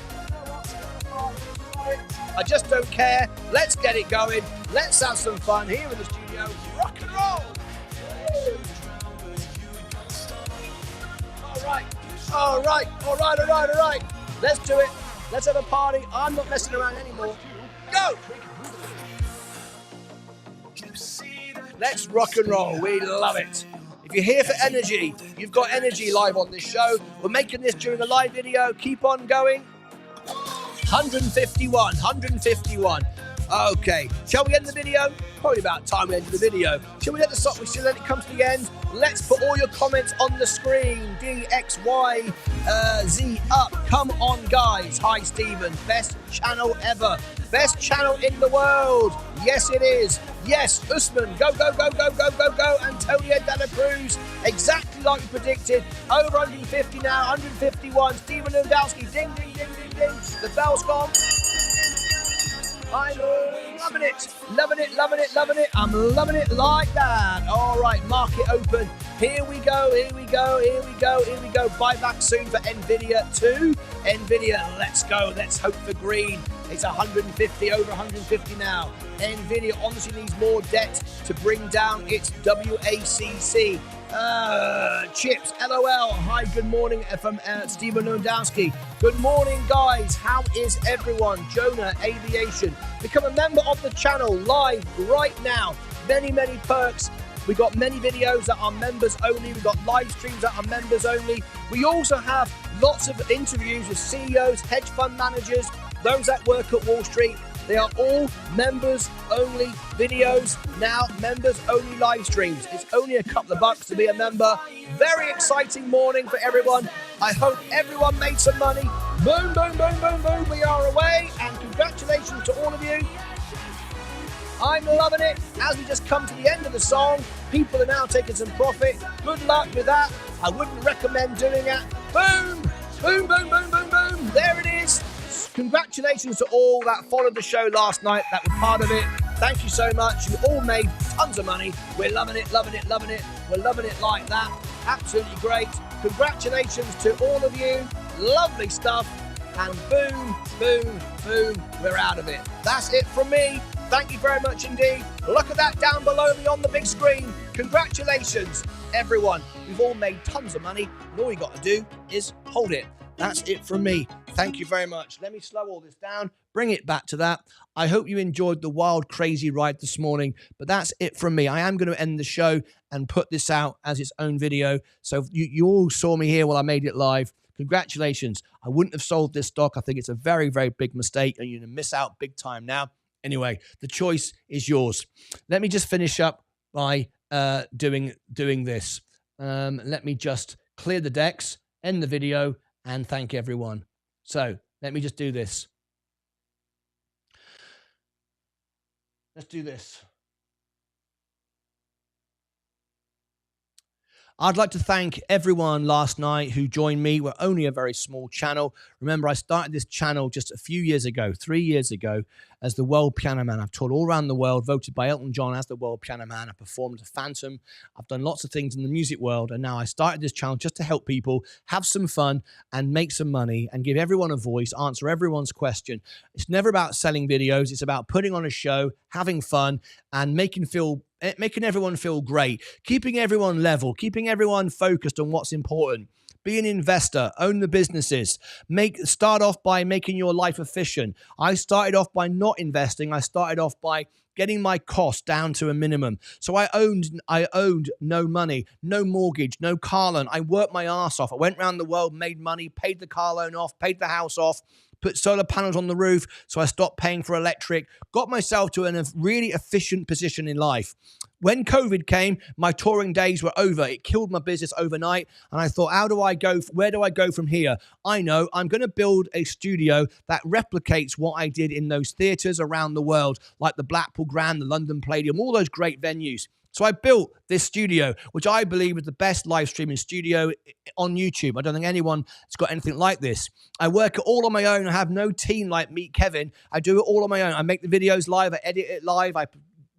I just don't care. Let's get it going. Let's have some fun here in the studio. Rock and roll. All right. All right. All right. All right. All right. Let's do it. Let's have a party. I'm not messing around anymore. Go. Let's rock and roll. We love it. If you're here for energy, you've got energy live on this show. We're making this during a live video. Keep on going. 151. Okay. Shall we end the video? Probably about time we ended the video. Shall we let it come to the end? Let's put all your comments on the screen. DXYZ up. Come on, guys. Hi, Stephen. Best channel ever. Best channel in the world. Yes, it is. Yes, Usman. Go, go, go, go, go, go, go. Antonio Dela Cruz. Exactly like we predicted. Over 150 now. 151. Stephen Lewandowski. Ding, ding, ding, ding, ding. The bell's gone. I'm loving it. Loving it, loving it, loving it. I'm loving it like that. All right, market open. Here we go, here we go, here we go, here we go. Buyback soon for NVIDIA too. NVIDIA, let's go. Let's hope for green. It's 150, over 150 now. NVIDIA honestly needs more debt to bring down its WACC. Chips, LOL. Hi, good morning from Stephen Lewandowski. Good morning, guys. How is everyone? Jonah Aviation. Become a member of the channel live right now. Many, many perks. We got many videos that are members only. We got live streams that are members only. We also have lots of interviews with CEOs, hedge fund managers, those that work at Wall Street. They are all members only videos now, members only live streams. It's only a couple of bucks to be a member. Very exciting morning for everyone. I hope everyone made some money. Boom, boom, boom, boom, boom. We are away. And congratulations to all of you. I'm loving it. As we just come to the end of the song, people are now taking some profit. Good luck with that. I wouldn't recommend doing that. Boom, boom, boom, boom, boom, boom. There it is. Congratulations to all that followed the show last night, that were part of it. Thank you so much. You all made tons of money. We're loving it, loving it, loving it. We're loving it like that. Absolutely great. Congratulations to all of you. Lovely stuff. And boom, boom, boom, we're out of it. That's it from me. Thank you very much indeed. Look at that down below me on the big screen. Congratulations, everyone. We've all made tons of money. And all you got to do is hold it. That's it from me. Thank you very much. Let me slow all this down, bring it back to that. I hope you enjoyed the wild, crazy ride this morning, but that's it from me. I am going to end the show and put this out as its own video. So you all saw me here while I made it live. Congratulations. I wouldn't have sold this stock. I think it's a very, very big mistake, and you're going to miss out big time now. Anyway, the choice is yours. Let me just finish up by doing this. Let me just clear the decks, end the video, and thank everyone. So let me just do this. Let's do this. I'd like to thank everyone last night who joined me. We're only a very small channel. Remember, I started this channel just a few years ago, 3 years ago, as the World Piano Man. I've toured all around the world, voted by Elton John as the World Piano Man. I performed as Phantom. I've done lots of things in the music world. And now I started this channel just to help people have some fun and make some money and give everyone a voice, answer everyone's question. It's never about selling videos. It's about putting on a show, having fun, and making everyone feel great, keeping everyone level, keeping everyone focused on what's important. Be an investor, own the businesses, start off by making your life efficient. I started off by not investing. I started off by getting my costs down to a minimum. So I owed no money, no mortgage, no car loan. I worked my ass off. I went around the world, made money, paid the car loan off, paid the house off, put solar panels on the roof so I stopped paying for electric, got myself to a really efficient position in life. When COVID came, my touring days were over. It killed my business overnight. And I thought, where do I go from here? I know I'm going to build a studio that replicates what I did in those theaters around the world, like the Blackpool Grand, the London Palladium, all those great venues. So I built this studio, which I believe is the best live streaming studio on YouTube. I don't think anyone has got anything like this. I work it all on my own. I have no team like Meet Kevin. I do it all on my own. I make the videos live. I edit it live.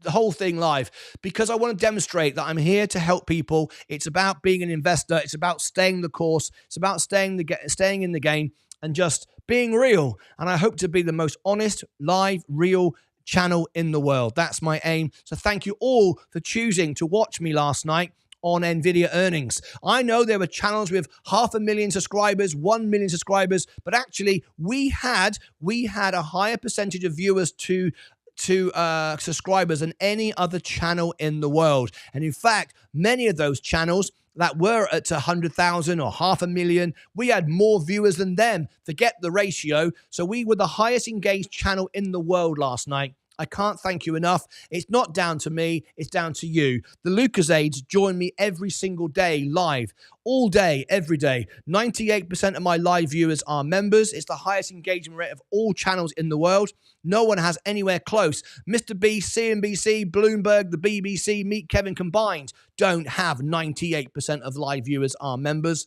The whole thing live, because I want to demonstrate that I'm here to help people. It's about being an investor. It's about staying the course. It's about staying in the game and just being real. And I hope to be the most honest, live, real channel in the world. That's my aim. So thank you all for choosing to watch me last night on NVIDIA earnings. I know there were channels with 500,000 subscribers, 1 million subscribers, but actually we had a higher percentage of viewers to subscribers than any other channel in the world. And in fact, many of those channels that were at 100,000 or 500,000, we had more viewers than them. Forget the ratio. So we were the highest engaged channel in the world last night. I can't thank you enough. It's not down to me. It's down to you. The Lucasades join me every single day live, all day, every day. 98% of my live viewers are members. It's the highest engagement rate of all channels in the world. No one has anywhere close. Mr. Beast, CNBC, Bloomberg, the BBC, Meet Kevin combined don't have 98% of live viewers are members.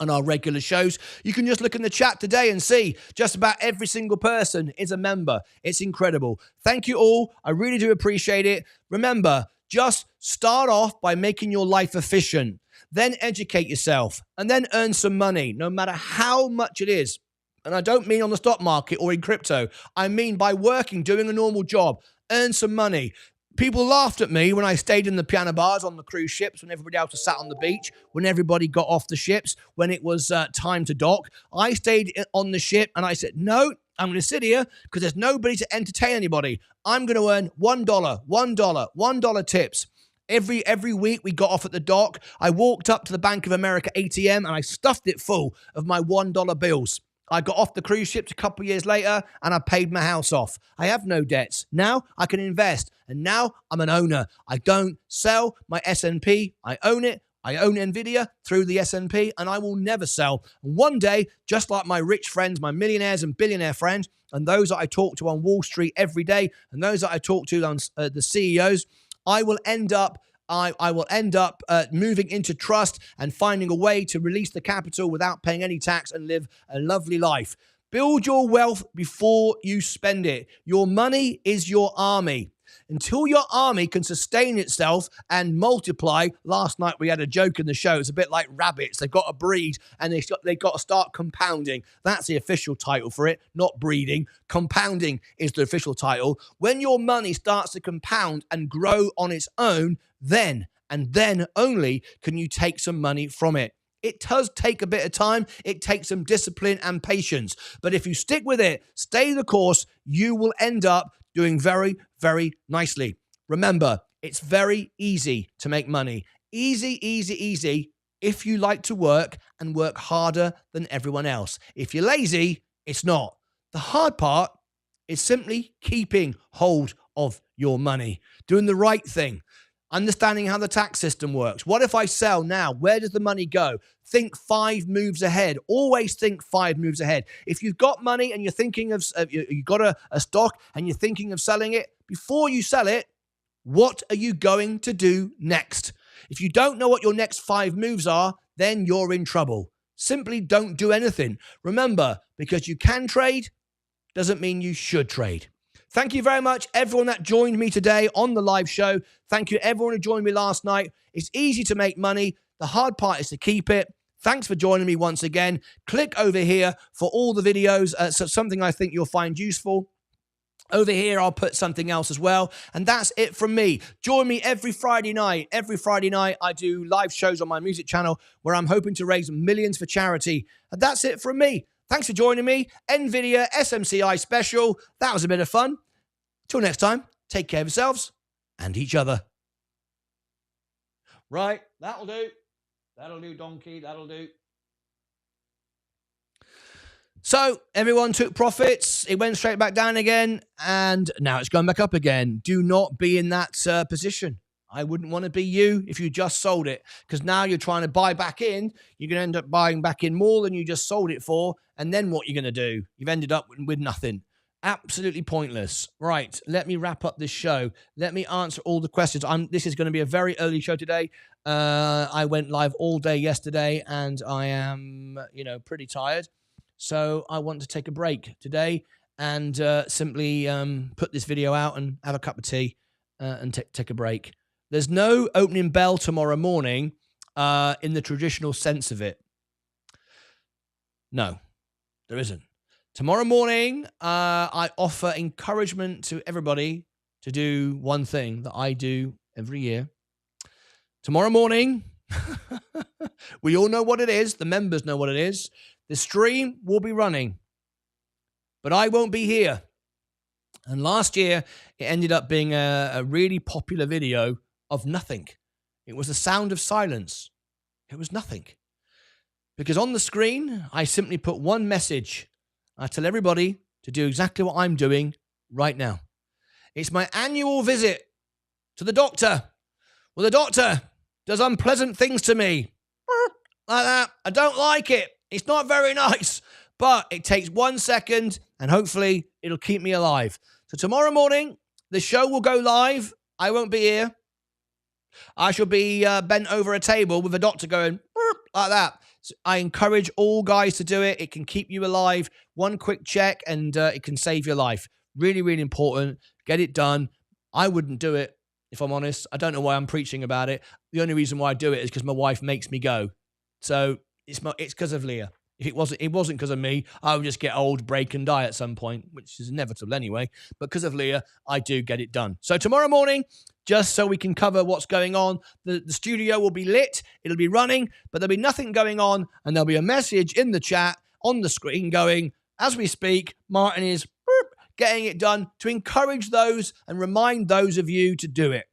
On our regular shows, you can just look in the chat today and see just about every single person is a member. It's incredible. Thank you all. I really do appreciate it. Remember, just start off by making your life efficient, then educate yourself, and then earn some money, no matter how much it is. And I don't mean on the stock market or in crypto. I mean by working, doing a normal job, earn some money. People laughed at me when I stayed in the piano bars on the cruise ships, when everybody else was sat on the beach, when everybody got off the ships, when it was time to dock. I stayed on the ship and I said, no, I'm going to sit here because there's nobody to entertain anybody. I'm going to earn $1 tips. Every week we got off at the dock. I walked up to the Bank of America ATM and I stuffed it full of my $1 bills. I got off the cruise ships a couple of years later and I paid my house off. I have no debts. Now I can invest. And now I'm an owner. I don't sell my S&P. I own it. I own NVIDIA through the S&P and I will never sell. And one day, just like my rich friends, my millionaires and billionaire friends, and those that I talk to on Wall Street every day, and those that I talk to on the CEOs, I will end up moving into trust and finding a way to release the capital without paying any tax and live a lovely life. Build your wealth before you spend it. Your money is your army. Until your army can sustain itself and multiply, last night we had a joke in the show. It's a bit like rabbits. They've got to breed and they've got to start compounding. That's the official title for it, not breeding. Compounding is the official title. When your money starts to compound and grow on its own, then and then only can you take some money from it. It does take a bit of time. It takes some discipline and patience. But if you stick with it, stay the course, you will end up doing very, very nicely. Remember, it's very easy to make money. Easy, easy, easy if you like to work and work harder than everyone else. If you're lazy, it's not. The hard part is simply keeping hold of your money, doing the right thing, understanding how the tax system works. What if I sell now? Where does the money go? Think 5 moves ahead. Always think 5 moves ahead. If you've got money and you're thinking of, you've got a stock and you're thinking of selling it, before you sell it, what are you going to do next? If you don't know what your next 5 moves are, then you're in trouble. Simply don't do anything. Remember, because you can trade doesn't mean you should trade. Thank you very much, everyone that joined me today on the live show. Thank you, everyone who joined me last night. It's easy to make money. The hard part is to keep it. Thanks for joining me once again. Click over here for all the videos, something I think you'll find useful. Over here, I'll put something else as well. And that's it from me. Join me every Friday night. Every Friday night, I do live shows on my music channel where I'm hoping to raise millions for charity. And that's it from me. Thanks for joining me. NVIDIA SMCI special. That was a bit of fun. Till next time, take care of yourselves and each other. Right, that'll do. That'll do, donkey. That'll do. So everyone took profits. It went straight back down again. And now it's going back up again. Do not be in that position. I wouldn't want to be you if you just sold it, because now you're trying to buy back in. You're going to end up buying back in more than you just sold it for. And then what you're going to do? You've ended up with nothing. Absolutely pointless. Right. Let me wrap up this show. Let me answer all the questions. This is going to be a very early show today. I went live all day yesterday and I am, pretty tired. So I want to take a break today and simply put this video out and have a cup of tea and take a break. There's no opening bell tomorrow morning in the traditional sense of it. No, there isn't. Tomorrow morning, I offer encouragement to everybody to do one thing that I do every year. Tomorrow morning, we all know what it is. The members know what it is. The stream will be running, but I won't be here. And last year, it ended up being a really popular video of nothing. It was the sound of silence. It was nothing. Because on the screen, I simply put one message. I tell everybody to do exactly what I'm doing right now. It's my annual visit to the doctor. Well, the doctor does unpleasant things to me. Like that. I don't like it. It's not very nice. But it takes 1 second and hopefully it'll keep me alive. So tomorrow morning, the show will go live. I won't be here. I shall be bent over a table with a doctor going like that. So I encourage all guys to do it. It can keep you alive. One quick check and it can save your life. Really, really important. Get it done. I wouldn't do it, if I'm honest. I don't know why I'm preaching about it. The only reason why I do it is because my wife makes me go. So it's because of Leah. If it wasn't because of me, I would just get old, break, and die at some point, which is inevitable anyway. But because of Leah, I do get it done. So tomorrow morning, just so we can cover what's going on, the studio will be lit. It'll be running, but there'll be nothing going on. And there'll be a message in the chat on the screen going, as we speak, Martyn is getting it done to encourage those and remind those of you to do it.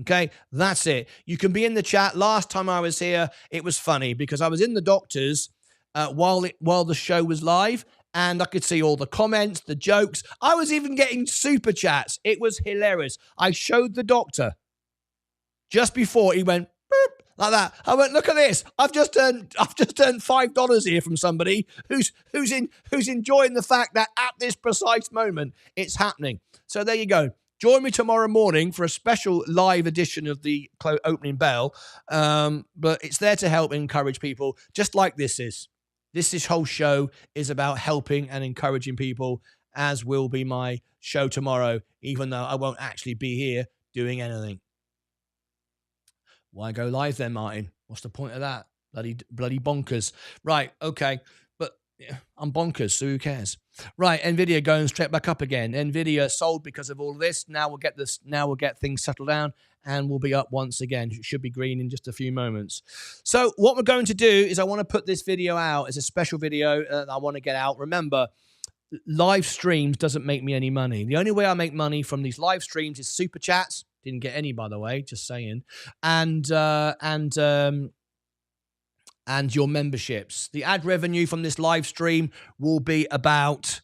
Okay, that's it. You can be in the chat. Last time I was here, it was funny because I was in the doctor's while the show was live, and I could see all the comments, the jokes. I was even getting super chats. It was hilarious. I showed the doctor just before he went boop, like that. I went, look at this. I've just earned $5 here from somebody who's enjoying the fact that at this precise moment it's happening. So there you go. Join me tomorrow morning for a special live edition of the opening bell. But it's there to help encourage people, just like this is. This whole show is about helping and encouraging people, as will be my show tomorrow, even though I won't actually be here doing anything. Why go live then, Martyn? What's the point of that? Bloody bonkers. Right, okay. But yeah, I'm bonkers, so who cares? Right, Nvidia going straight back up again. Nvidia sold because of all this. Now we'll get things settled down and we'll be up once again. It should be green in just a few moments. So what we're going to do is I want to put this video out as a special video that I want to get out. Remember, live streams doesn't make me any money. The only way I make money from these live streams is super chats. Didn't get any, by the way, just saying. And your memberships. The ad revenue from this live stream will be about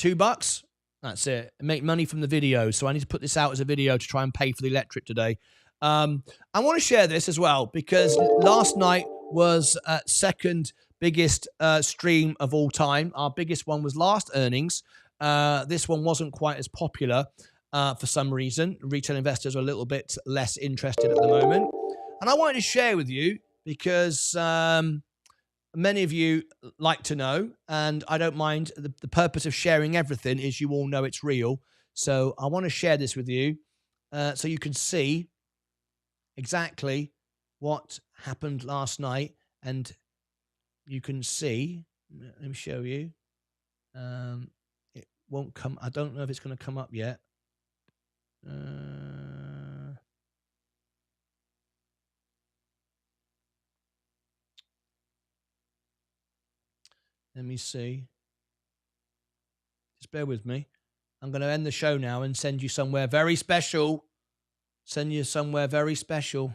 $2. That's it. I make money from the video, so I need to put this out as a video to try and pay for the electric today. I want to share this as well because last night was second biggest stream of all time. Our biggest one was last earnings. This one wasn't quite as popular for some reason. Retail investors are a little bit less interested at the moment. And I wanted to share with you because many of you like to know, and I don't mind. The purpose of sharing everything is you all know it's real. So I want to share this with you so you can see exactly what happened last night. And you can see, let me show you. It won't come. I don't know if it's going to come up yet. Let me see. Just bear with me. I'm going to end the show now and send you somewhere very special. Send you somewhere very special.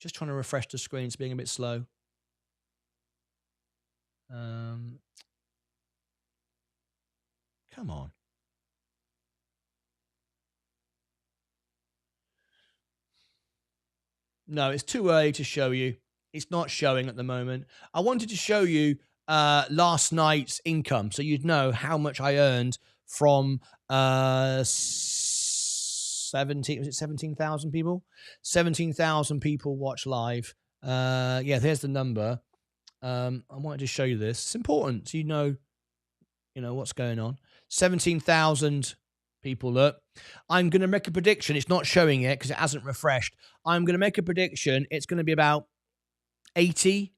Just trying to refresh the screen. It's being a bit slow. Come on. No, it's too early to show you. It's not showing at the moment. I wanted to show you last night's income so you'd know how much I earned from 17,000 people? 17,000 people watch live. Yeah, there's the number. I wanted to show you this. It's important so you know what's going on. 17,000 people. Look, I'm going to make a prediction. It's not showing it because it hasn't refreshed. I'm going to make a prediction. It's going to be about $80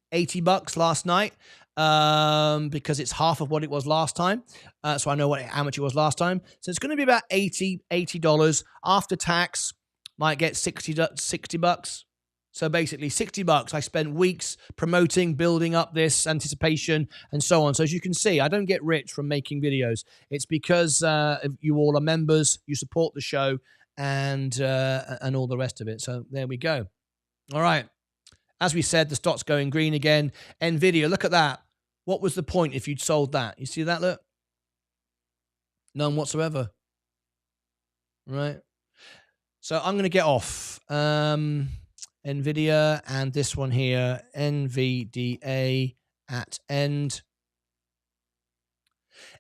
last night because it's half of what it was last time. So I know how much it was last time. So it's going to be about $80 after tax. Might get $60. So basically $60. I spent weeks promoting, building up this anticipation and so on. So as you can see, I don't get rich from making videos. It's because you all are members, you support the show and all the rest of it. So there we go. All right. As we said, the stock's going green again. NVIDIA, look at that. What was the point if you'd sold that? You see that, look? None whatsoever. Right. So I'm going to get off. NVIDIA and this one here, NVDA at end.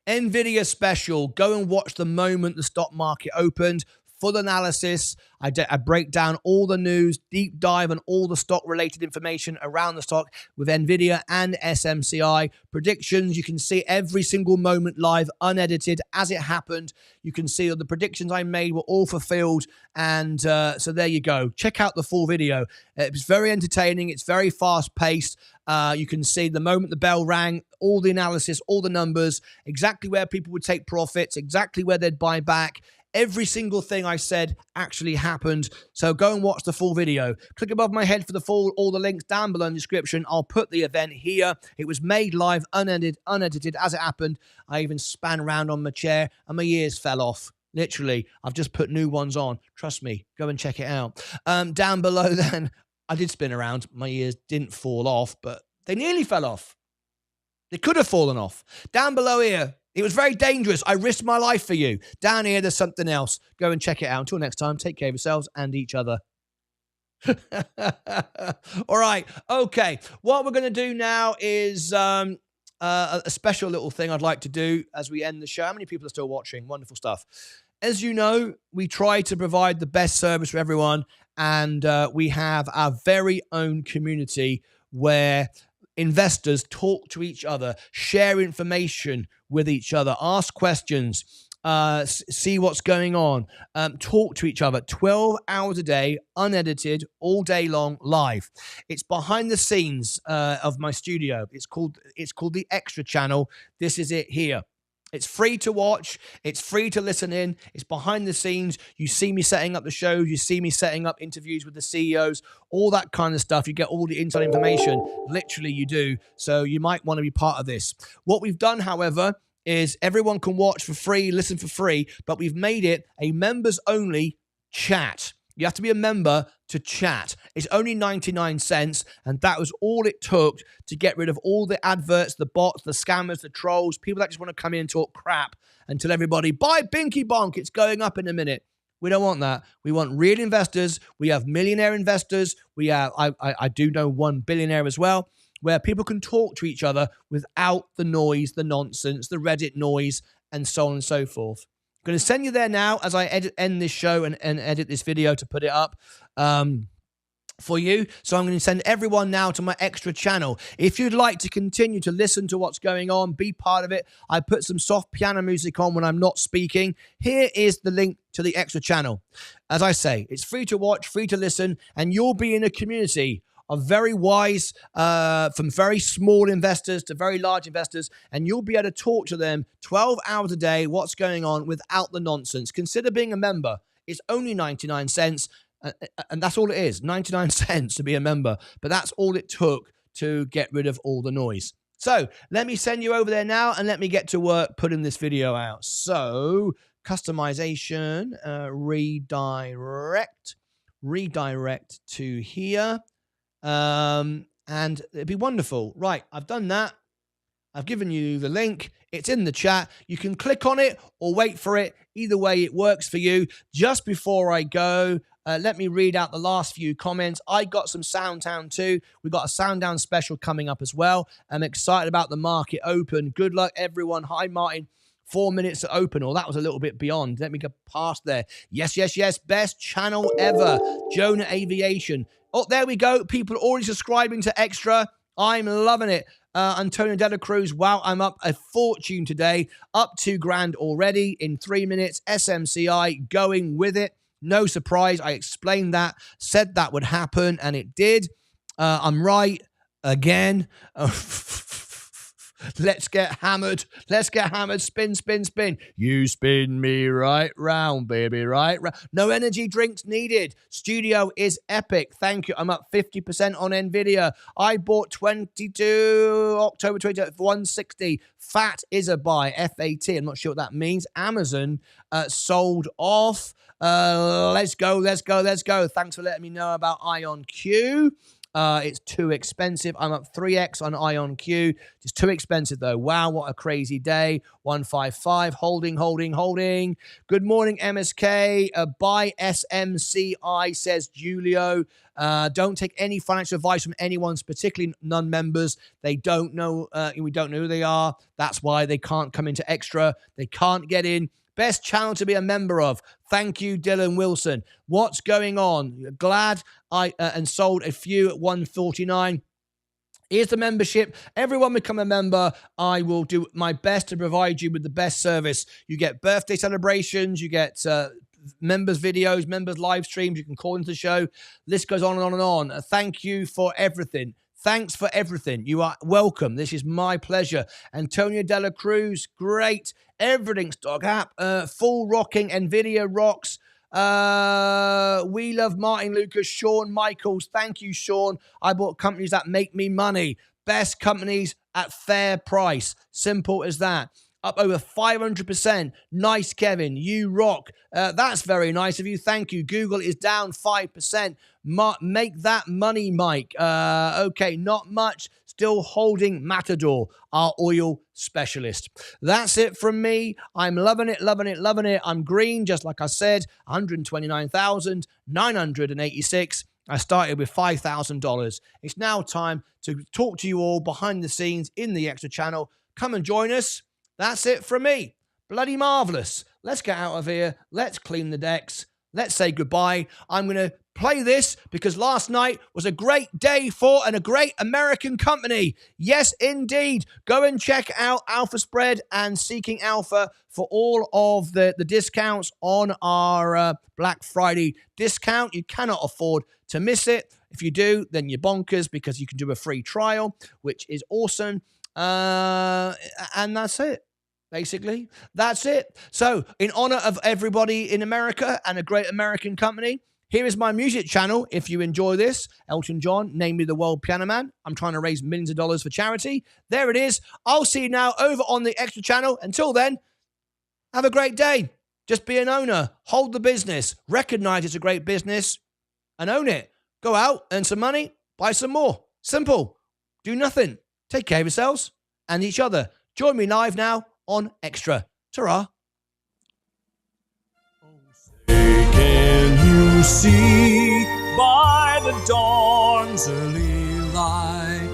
NVIDIA special. Go and watch the moment the stock market opened. Full analysis. I break down all the news, deep dive on all the stock related information around the stock with NVIDIA and SMCI. Predictions, you can see every single moment live, unedited as it happened. You can see that the predictions I made were all fulfilled. And so there you go. Check out the full video. It's very entertaining. It's very fast paced. You can see the moment the bell rang, all the analysis, all the numbers, exactly where people would take profits, exactly where they'd buy back. Every single thing I said actually happened. So go and watch the full video. Click above my head for the full, all the links down below in the description. I'll put the event here. It was made live, unedited as it happened. I even span around on my chair and my ears fell off. Literally, I've just put new ones on. Trust me, go and check it out. Down below then, I did spin around. My ears didn't fall off, but they nearly fell off. They could have fallen off. Down below here, it was very dangerous. I risked my life for you. Down here, there's something else. Go and check it out. Until next time, take care of yourselves and each other. All right. Okay. What we're going to do now is a special little thing I'd like to do as we end the show. How many people are still watching? Wonderful stuff. As you know, we try to provide the best service for everyone. And we have our very own community where investors talk to each other, share information with each other, ask questions, see what's going on, talk to each other 12 hours a day, unedited, all day long, live. It's behind the scenes of my studio. It's called the Extra Channel. This is it here. It's free to watch. It's free to listen in. It's behind the scenes. You see me setting up the shows. You see me setting up interviews with the CEOs, all that kind of stuff. You get all the inside information. Literally, you do. So you might want to be part of this. What we've done, however, is everyone can watch for free, listen for free, but we've made it a members-only chat. You have to be a member to chat. It's only 99 cents, and that was all it took to get rid of all the adverts, the bots, the scammers, the trolls, people that just want to come in and talk crap and tell everybody, buy Binky Bonk, it's going up in a minute. We don't want that. We want real investors. We have millionaire investors. We have, I do know one billionaire as well, where people can talk to each other without the noise, the nonsense, the Reddit noise, and so on and so forth. I'm going to send you there now as I end this show and edit this video to put it up for you. So I'm going to send everyone now to my Extra Channel. If you'd like to continue to listen to what's going on, be part of it, I put some soft piano music on when I'm not speaking. Here is the link to the Extra Channel. As I say, it's free to watch, free to listen, and you'll be in a community of very wise, from very small investors to very large investors, and you'll be able to talk to them 12 hours a day, what's going on without the nonsense. Consider being a member. It's only 99 cents, and that's all it is, 99 cents to be a member, but that's all it took to get rid of all the noise. So let me send you over there now, and let me get to work putting this video out. So customization, redirect to here. And it'd be wonderful. Right, I've done that. I've given you the link. It's in the chat. You can click on it or wait for it. Either way, it works for you. Just before I go, let me read out the last few comments. I got some Soundtown too. We've got a Sounddown special coming up as well. I'm excited about the market open. Good luck, everyone. Hi, Martin. 4 minutes to open. Oh, that was a little bit beyond. Let me go past there. Yes, yes, yes. Best channel ever. Jonah Aviation. Oh, there we go. People already subscribing to Extra. I'm loving it. Antonio Dela Cruz, wow, I'm up a fortune today. Up $2,000 already in 3 minutes. SMCI going with it. No surprise. I explained that, said that would happen, and it did. I'm right again. Let's get hammered. Let's get hammered. Spin, spin, spin. You spin me right round, baby, right round. No energy drinks needed. Studio is epic. Thank you. I'm up 50% on NVIDIA. I bought 22 October 20 for 160. Fat is a buy. FAT. I'm not sure what that means. Amazon sold off. Let's go, let's go, let's go. Thanks for letting me know about IonQ. It's too expensive. I'm up 3x on IonQ. It's too expensive though. Wow, what a crazy day. 155. Holding, holding, holding. Good morning, MSK. Buy SMCI, says Julio. Don't take any financial advice from anyone, particularly non-members. They don't know. We don't know who they are. That's why they can't come into Extra. They can't get in. Best channel to be a member of. Thank you, Dylan Wilson. What's going on? Glad I and sold a few at 149. Here's the membership. Everyone become a member. I will do my best to provide you with the best service. You get birthday celebrations. You get members videos, members live streams. You can call into the show. List goes on and on and on. Thank you for everything. Thanks for everything. You are welcome. This is my pleasure. Antonio Dela Cruz, great. Everything stock app. Full rocking. NVIDIA rocks. We love Martyn Lucas. Sean Michaels. Thank you, Sean. I bought companies that make me money. Best companies at fair price. Simple as that. Up over 500%. Nice, Kevin. You rock. That's very nice of you. Thank you. Google is down 5%. Make that money, Mike. Okay, not much. Still holding Matador, our oil specialist. That's it from me. I'm loving it, loving it, loving it. I'm green, just like I said, 129,986. I started with $5,000. It's now time to talk to you all behind the scenes in the Extra channel. Come and join us. That's it from me. Bloody marvelous. Let's get out of here. Let's clean the decks. Let's say goodbye. I'm going to play this because last night was a great day for and a great American company. Yes, indeed. Go and check out Alpha Spread and Seeking Alpha for all of the discounts on our Black Friday discount. You cannot afford to miss it. If you do, then you're bonkers because you can do a free trial, which is awesome. And that's it. Basically, that's it. So, in honor of everybody in America and a great American company, here is my music channel. If you enjoy this, Elton John, Name Me the World Piano Man. I'm trying to raise millions of dollars for charity. There it is. I'll see you now over on the Extra channel. Until then, have a great day. Just be an owner. Hold the business. Recognize it's a great business and own it. Go out, earn some money, buy some more. Simple. Do nothing. Take care of yourselves and each other. Join me live now on Extra. Ta-ra. Can you see by the dawn's early light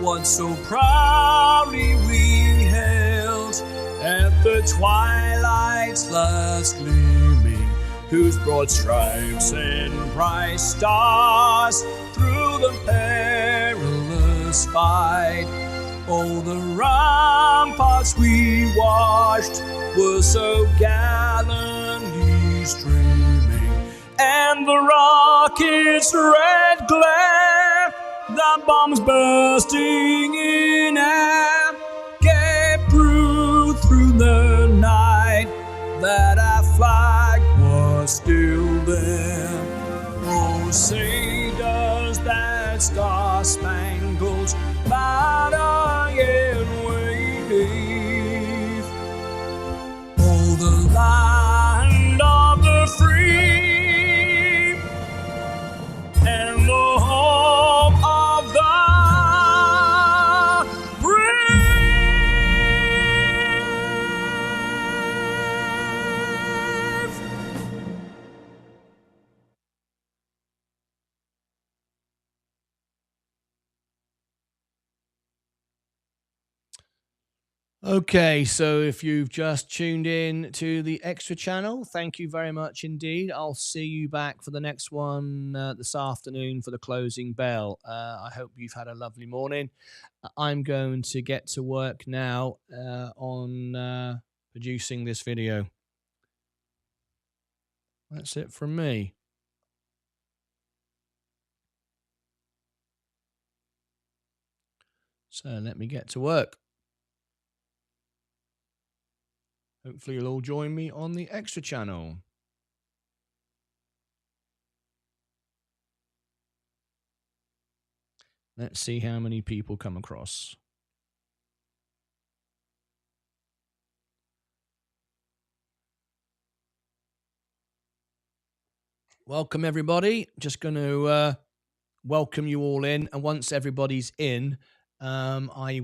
what so proudly we held at the twilight's last gleaming, whose broad stripes and bright stars through the perilous fight? Oh, the ramparts we watched were so gallantly streaming, and the rockets' red glare, the bombs bursting in air, gave proof through the night that our flag was still there. Oh, say does that star-spangled banner yet wave? Oh, the land of the free and the home of the brave. Okay, so if you've just tuned in to the extra channel, thank you very much indeed. I'll see you back for the next one this afternoon for the closing bell. I hope you've had a lovely morning. I'm going to get to work now on producing this video. That's it from me. So let me get to work. Hopefully you'll all join me on the extra channel. Let's see how many people come across. Welcome, everybody. Just going to welcome you all in. And once everybody's in, I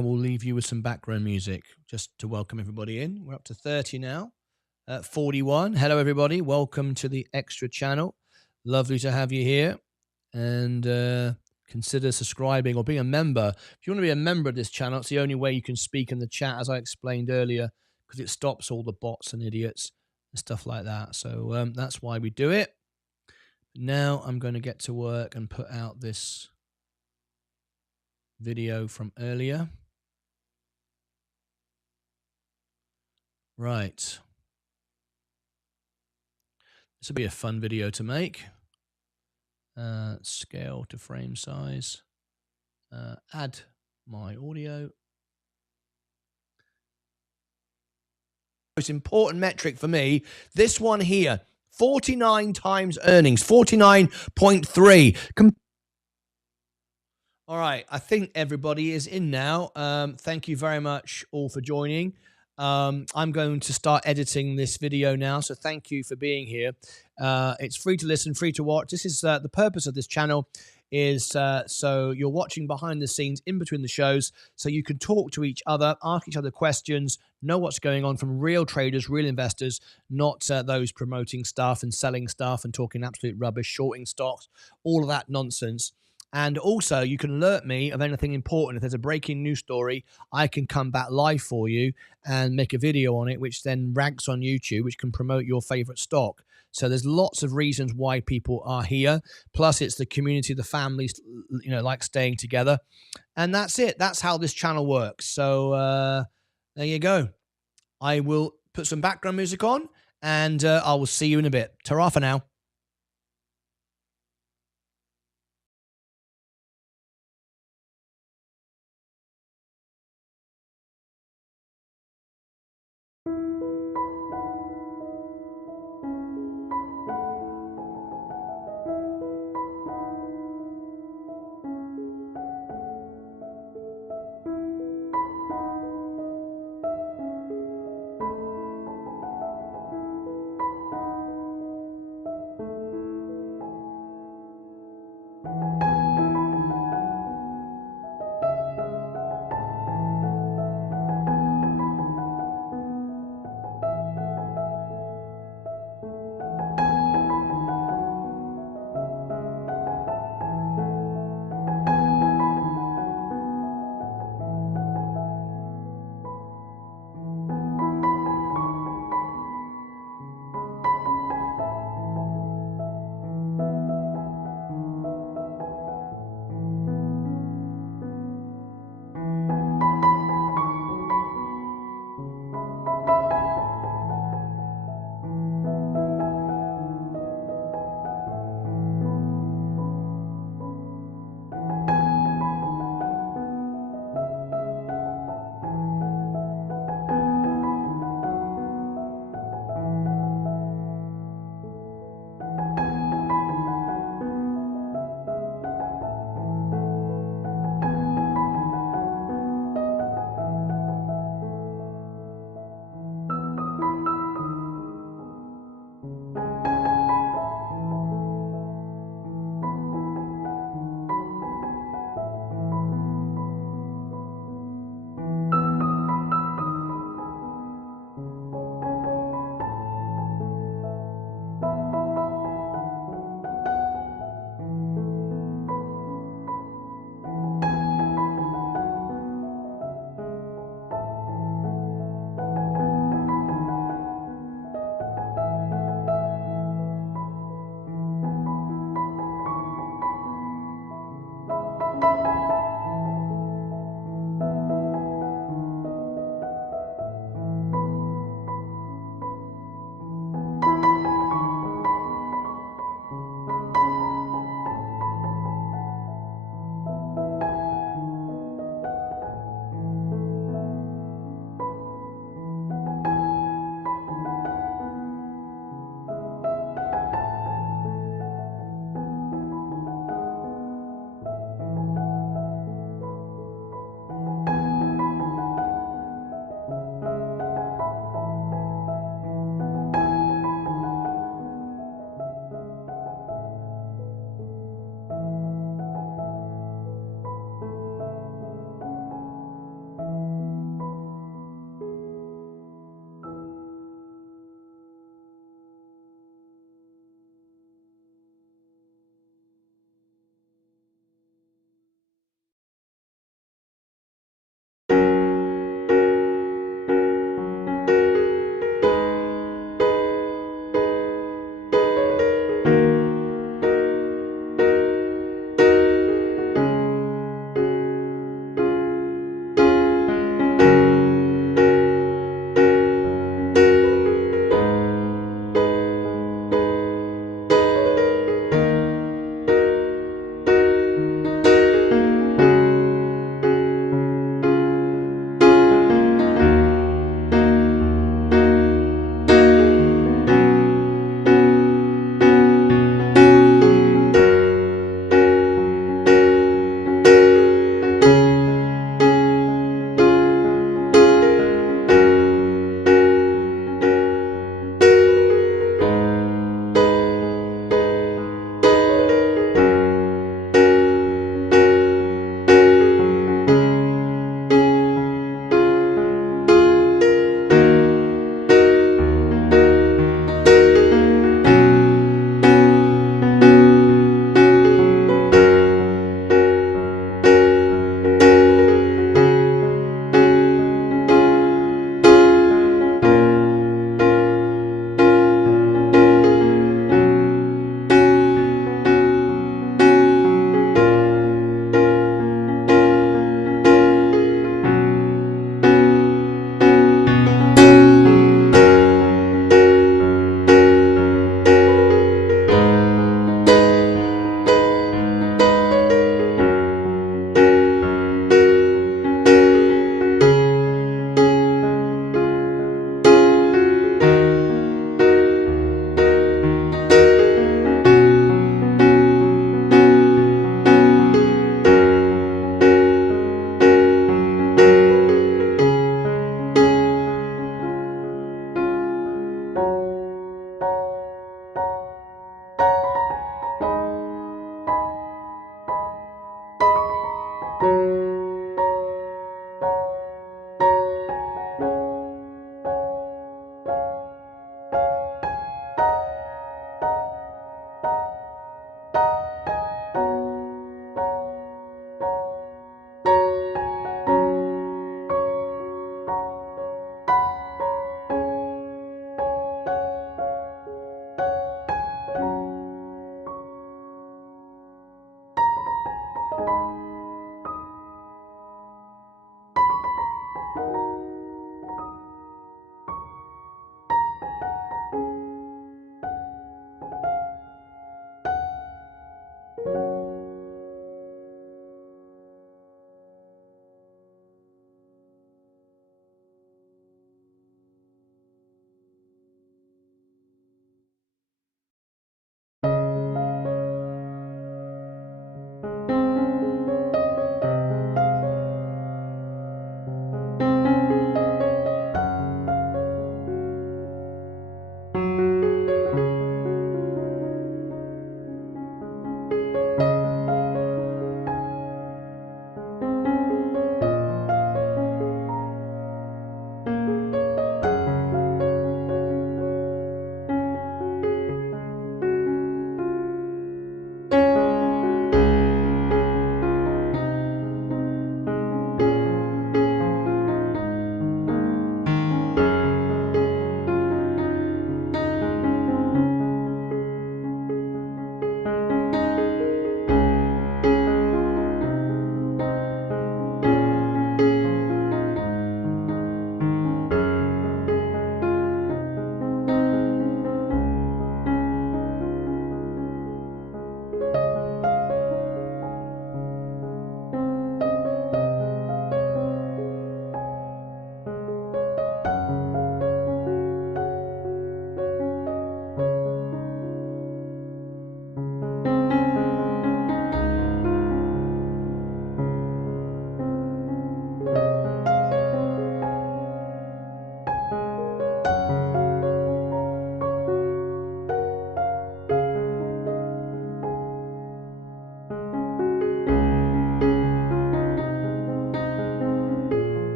will leave you with some background music just to welcome everybody in. We're up to 30 now. 41. Hello, everybody. Welcome to the extra channel. Lovely to have you here. And consider subscribing or being a member. If you want to be a member of this channel, it's the only way you can speak in the chat, as I explained earlier, because it stops all the bots and idiots and stuff like that. So that's why we do it. Now I'm going to get to work and put out this video from earlier. Right. This will be a fun video to make. Scale to frame size. Add my audio. Most important metric for me, this one here, 49 times earnings, 49.3. All right, I think everybody is in now. Thank you very much all for joining. I'm going to start editing this video now, so thank you for being here. It's free to listen, free to watch. This is the purpose of this channel is so you're watching behind the scenes in between the shows, so you can talk to each other, ask each other questions, know what's going on from real traders, real investors, not those promoting stuff and selling stuff and talking absolute rubbish, shorting stocks, all of that nonsense. And also, you can alert me of anything important. If there's a breaking news story, I can come back live for you and make a video on it, which then ranks on YouTube, which can promote your favorite stock. So there's lots of reasons why people are here. Plus, it's the community, the families, you know, like staying together. And that's it. That's how this channel works. So there you go. I will put some background music on, and I will see you in a bit. Ta-ra for now.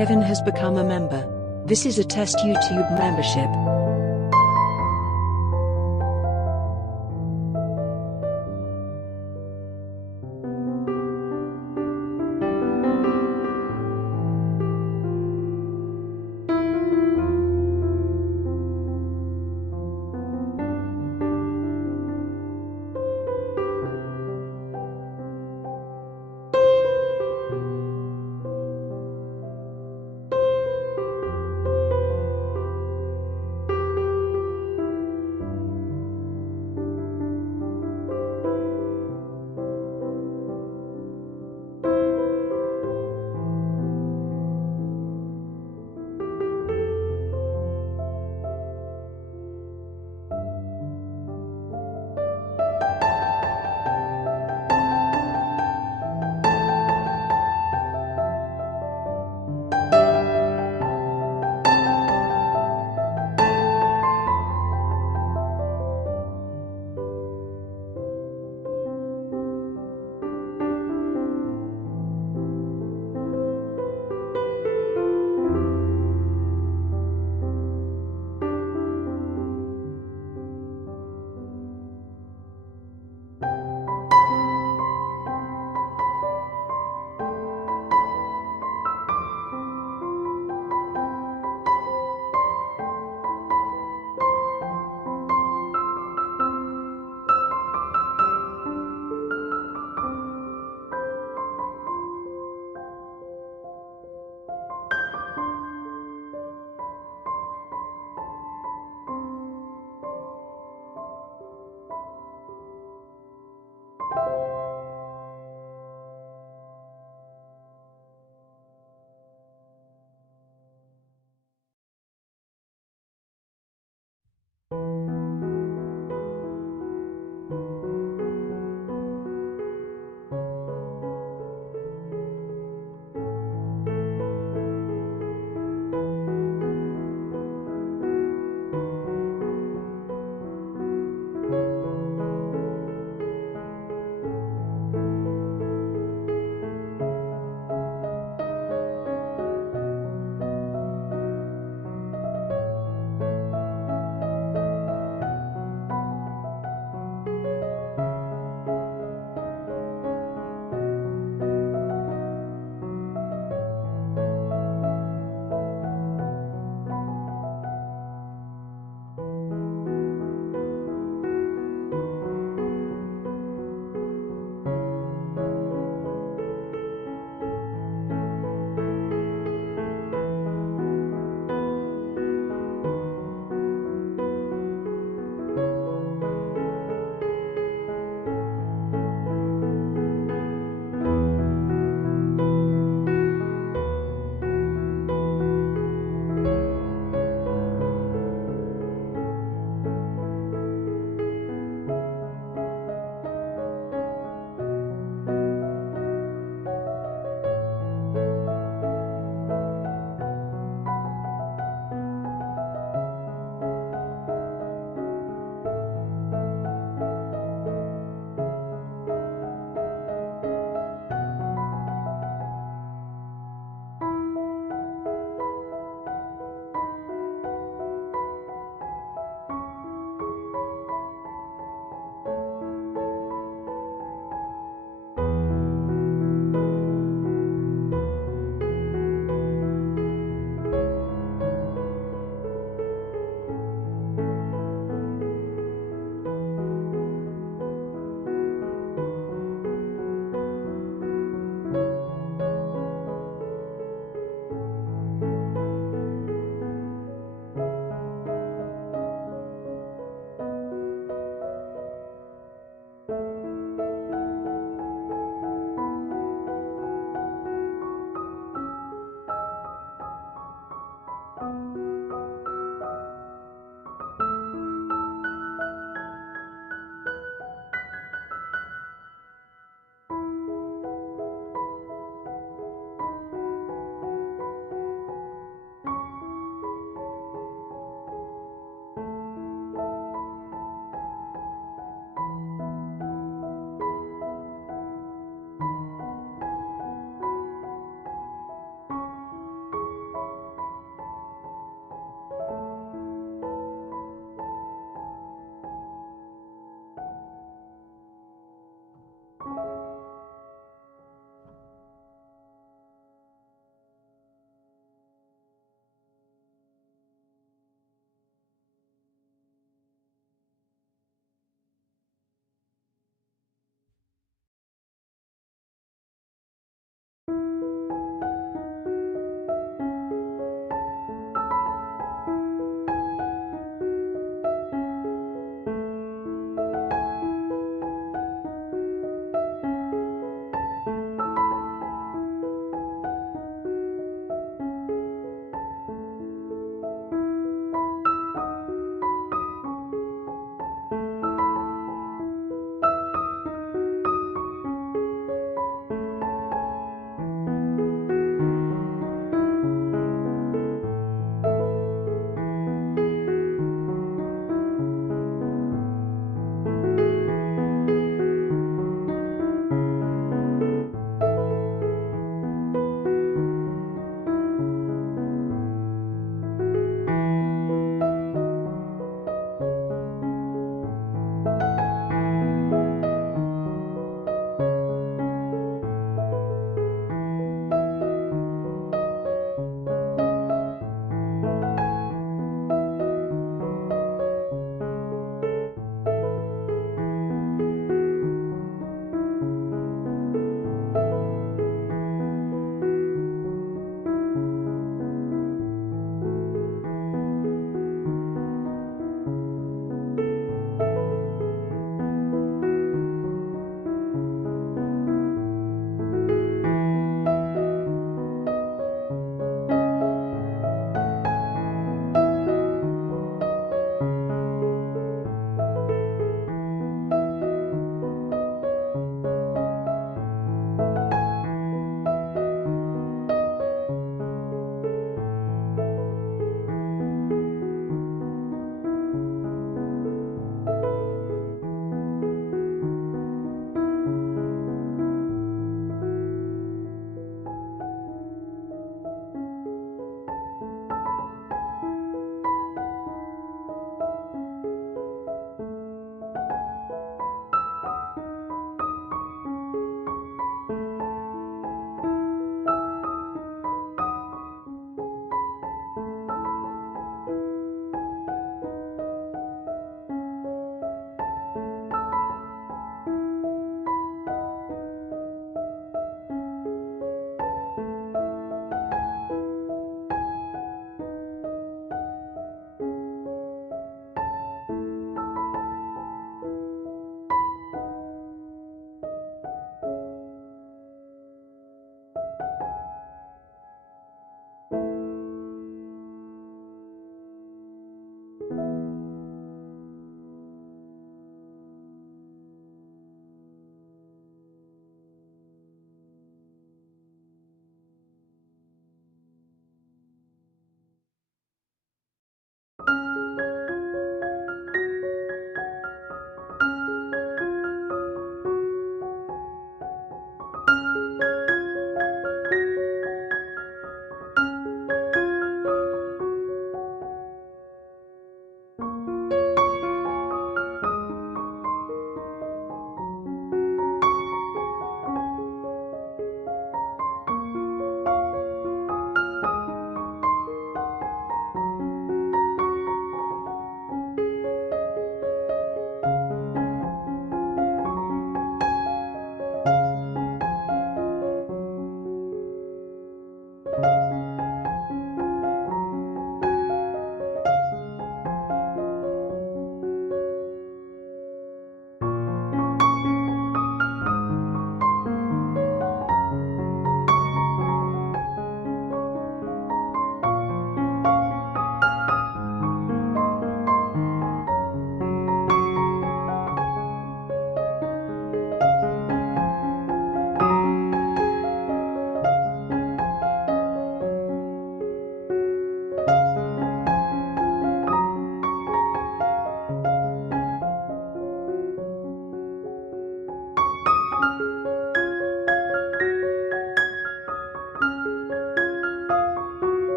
Kevin has become a member. This is a test YouTube membership.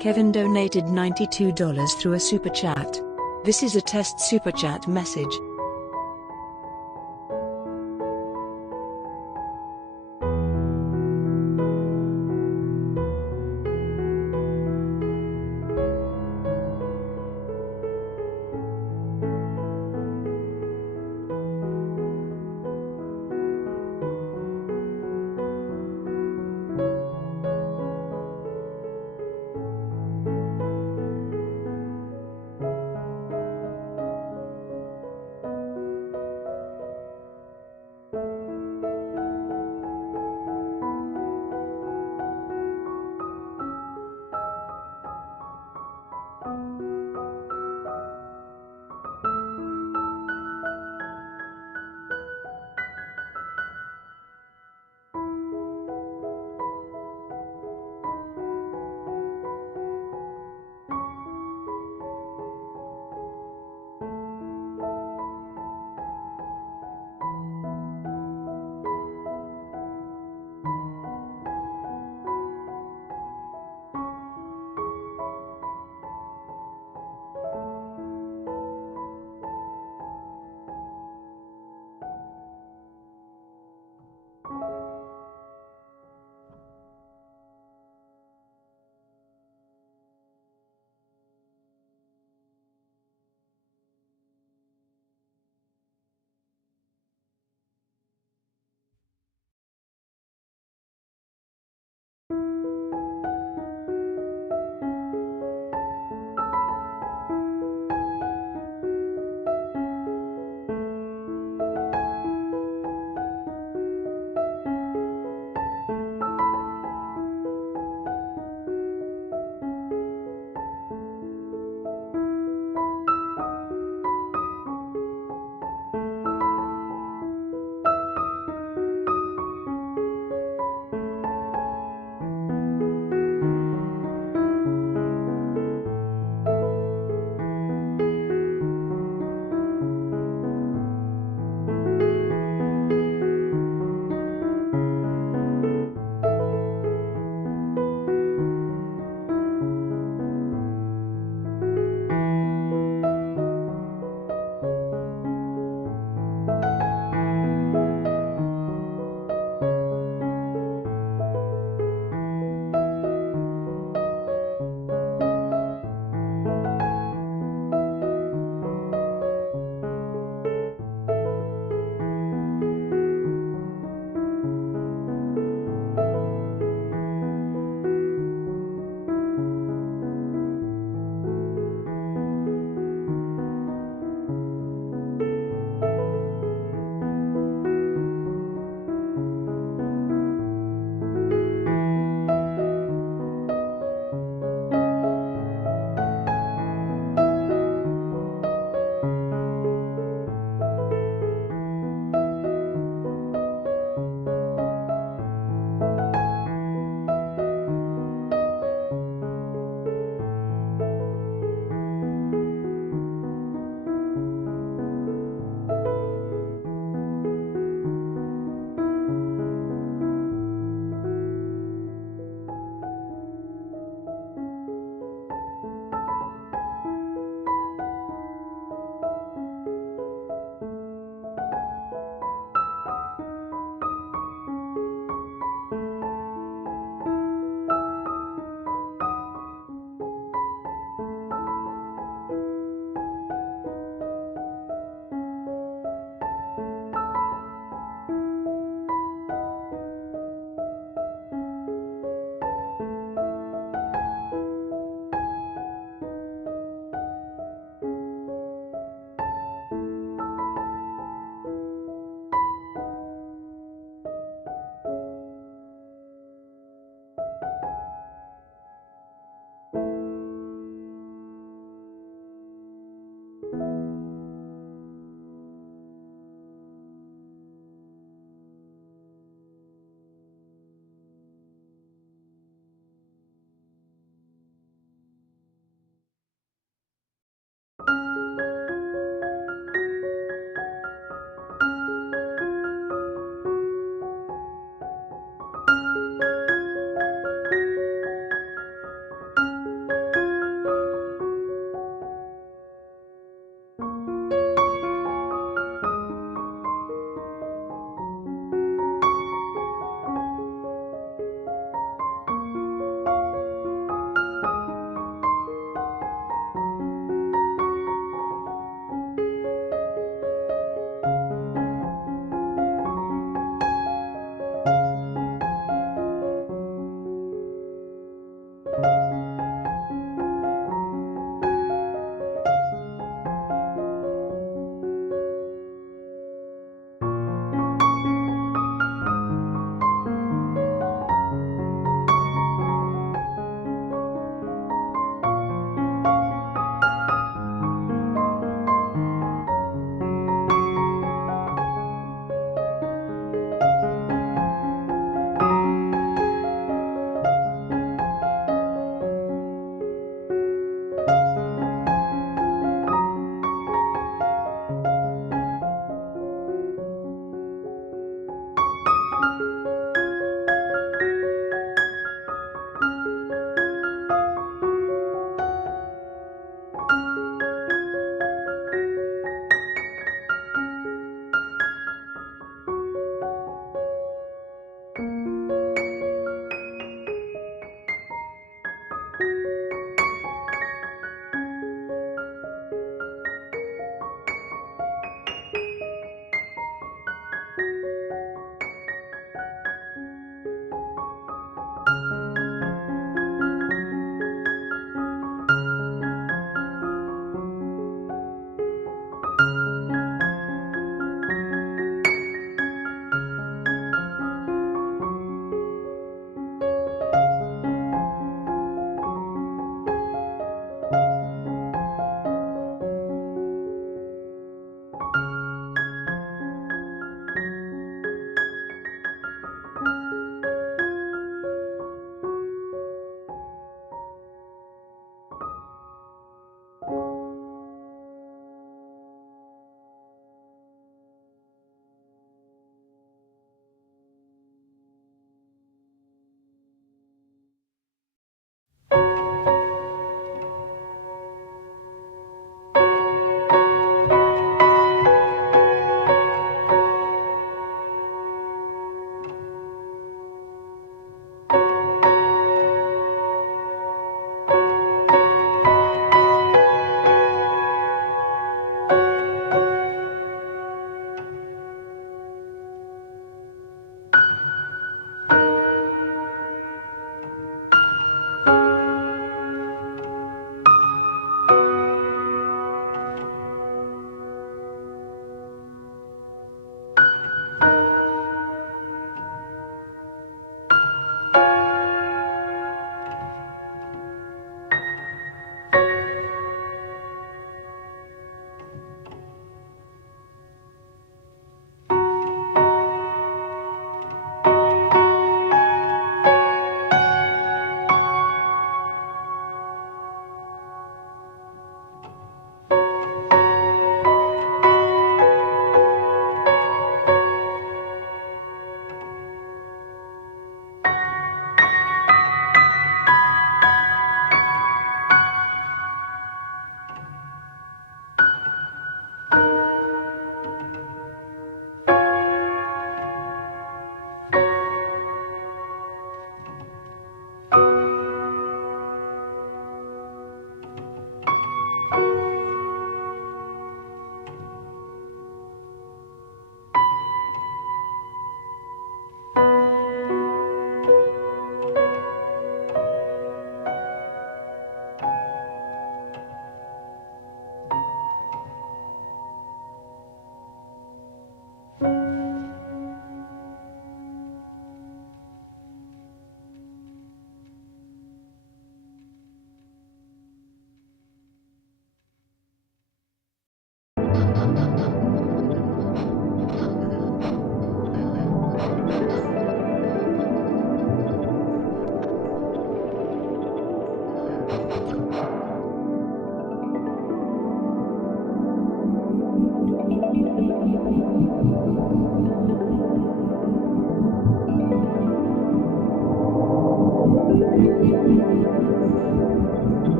Kevin donated $92 through a super chat. This is a test super chat message.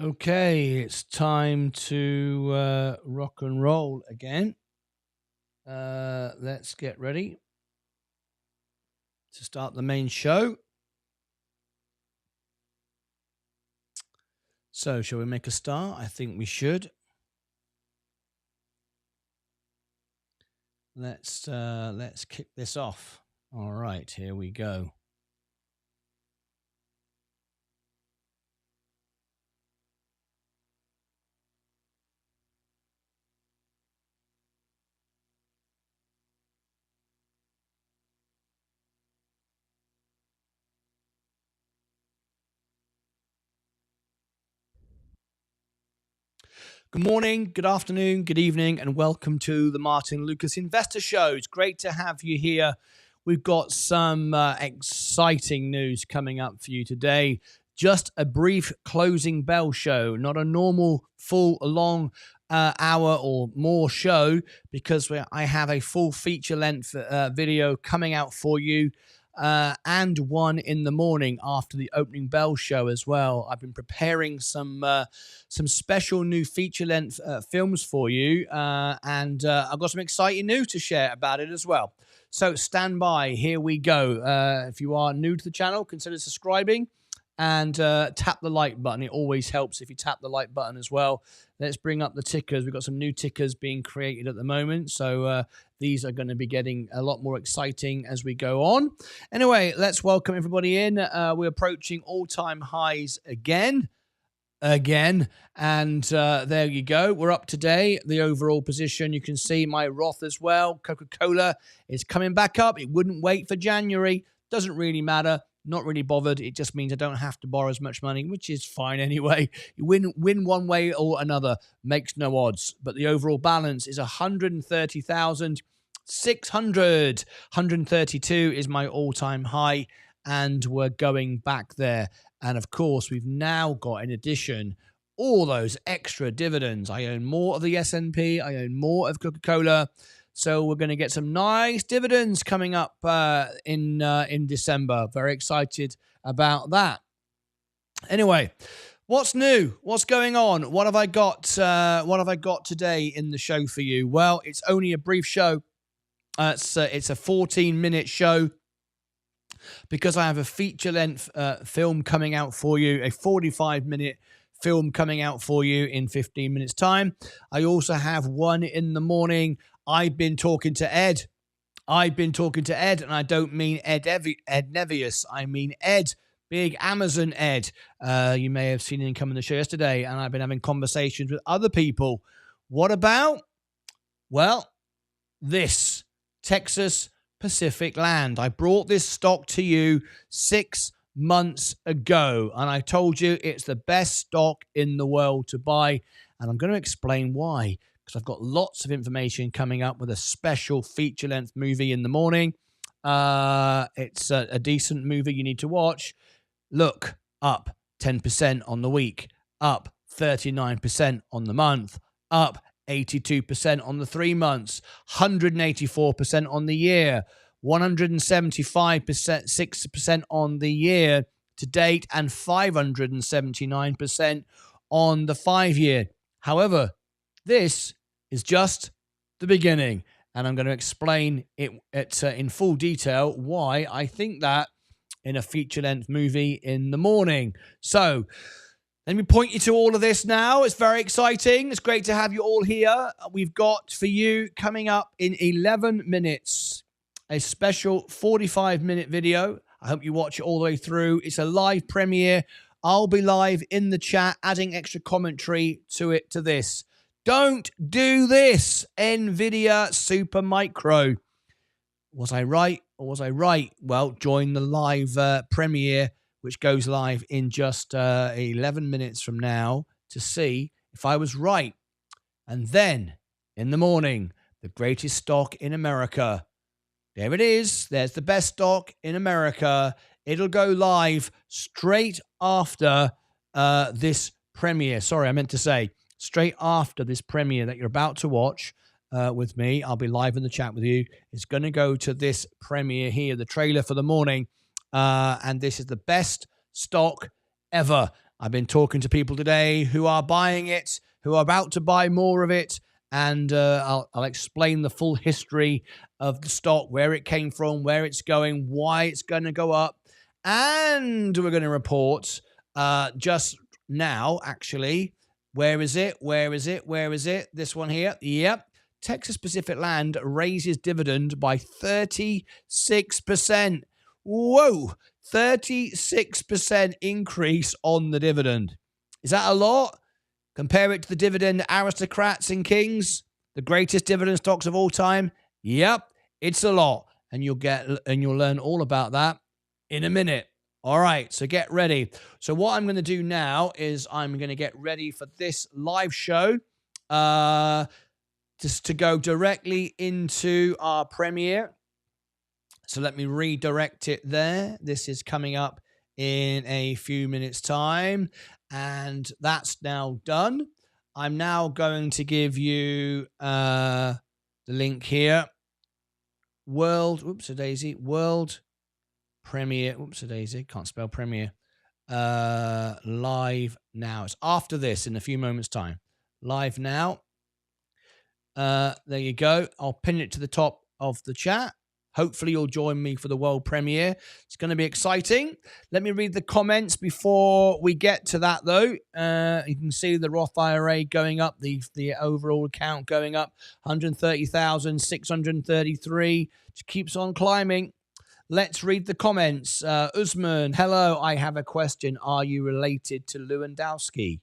Okay, it's time to rock and roll again. Let's get ready to start the main show. So, shall we make a start? I think we should. Let's kick this off. All right, here we go. Good morning, good afternoon, good evening, and welcome to the Martyn Lucas Investor Show. It's great to have you here. We've got some exciting news coming up for you today. Just a brief closing bell show, not a normal full long hour or more show, because I have a full feature-length video coming out for you. And one in the morning after the opening bell show as well. I've been preparing some special new feature-length films for you, and I've got some exciting news to share about it as well. So stand by. Here we go. If you are new to the channel, consider subscribing and tap the like button. It always helps if you tap the like button as well. Let's bring up the tickers. We've got some new tickers being created at the moment, so these are going to be getting a lot more exciting as we go on. Anyway, let's welcome everybody in. We're approaching all-time highs again, and there you go. We're up today. The overall position, you can see my Roth as well. Coca-Cola is coming back up. It wouldn't wait for January. Doesn't really matter. Not really bothered. It just means I don't have to borrow as much money, which is fine anyway. You win one way or another, makes no odds. But the overall balance is 130,600. 132 is my all-time high, and we're going back there. And of course, we've now got, in addition, all those extra dividends. I own more of the S&P. I own more of Coca-Cola. So we're going to get some nice dividends coming up in December. Very excited about that. Anyway, what's new? What's going on? What have I got? What have I got today in the show for you? Well, it's only a brief show. It's a 14-minute show because I have a feature-length film coming out for you, a 45-minute film coming out for you in 15 minutes' time. I also have one in the morning. I've been talking to Ed. And I don't mean Ed Nevius. I mean Ed, big Amazon Ed. You may have seen him come on the show yesterday, and I've been having conversations with other people. What about? Well, this Texas Pacific Land. I brought this stock to you 6 months ago, and I told you it's the best stock in the world to buy, and I'm going to explain why. Because I've got lots of information coming up with a special feature-length movie in the morning. It's a decent movie you need to watch. Look, up 10% on the week, up 39% on the month, up 82% on the 3 months, 184% on the year, 175% on the year to date, and 579% on the 5-year. However, this is just the beginning, and I'm going to explain it in full detail why I think that in a feature-length movie in the morning. So let me point you to all of this now. It's very exciting. It's great to have you all here. We've got for you coming up in 11 minutes a special 45-minute video. I hope you watch it all the way through. It's a live premiere. I'll be live in the chat, adding extra commentary to this. Don't do this, NVIDIA Supermicro. Was I right or was I right? Well, join the live premiere, which goes live in just 11 minutes from now, to see if I was right. And then in the morning, the greatest stock in America. There it is. There's the best stock in America. It'll go live straight after this premiere. Sorry, I meant to say straight after this premiere that you're about to watch with me. I'll be live in the chat with you. It's going to go to this premiere here, the trailer for the morning. And this is the best stock ever. I've been talking to people today who are buying it, who are about to buy more of it. And I'll explain the full history of the stock, where it came from, where it's going, why it's going to go up. And we're going to report just now, actually. Where is it? This one here. Yep. Texas Pacific Land raises dividend by 36%. Whoa. 36% increase on the dividend. Is that a lot? Compare it to the dividend aristocrats and kings, the greatest dividend stocks of all time. Yep, it's a lot. And you'll learn all about that in a minute. All right, so get ready. So what I'm going to do now is I'm going to get ready for this live show just to go directly into our premiere. So let me redirect it there. This is coming up in a few minutes' time. And that's now done. I'm now going to give you the link here. World Premiere. Can't spell Premiere. Live now. It's after this in a few moments' time. Live now. There you go. I'll pin it to the top of the chat. Hopefully you'll join me for the world premiere. It's going to be exciting. Let me read the comments before we get to that, though. You can see the Roth IRA going up, the overall account going up, 130,633. Just keeps on climbing. Let's read the comments. Usman, hello, I have a question. Are you related to Lewandowski?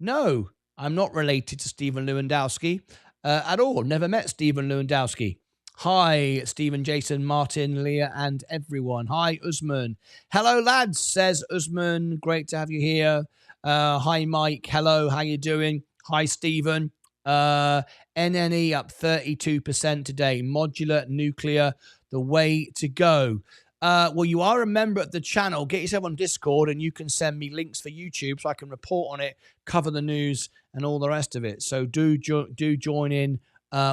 No, I'm not related to Stephen Lewandowski at all. Never met Stephen Lewandowski. Hi, Stephen, Jason, Martin, Leah, and everyone. Hi, Usman. Hello, lads, says Usman. Great to have you here. Hi, Mike. Hello, how you doing? Hi, Stephen. NNE up 32% today. Modular nuclear, the way to go. Well, you are a member of the channel. Get yourself on Discord and you can send me links for YouTube so I can report on it, cover the news, and all the rest of it. So do join in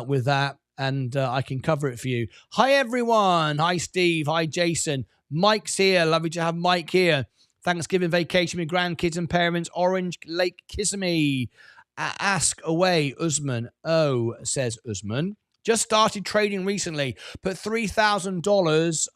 with that. And I can cover it for you. Hi, everyone. Hi, Steve. Hi, Jason. Mike's here. Lovely to have Mike here. Thanksgiving vacation with grandkids and parents. Orange Lake Kissimmee. Ask away, Usman. Oh, says Usman. Just started trading recently. Put $3,000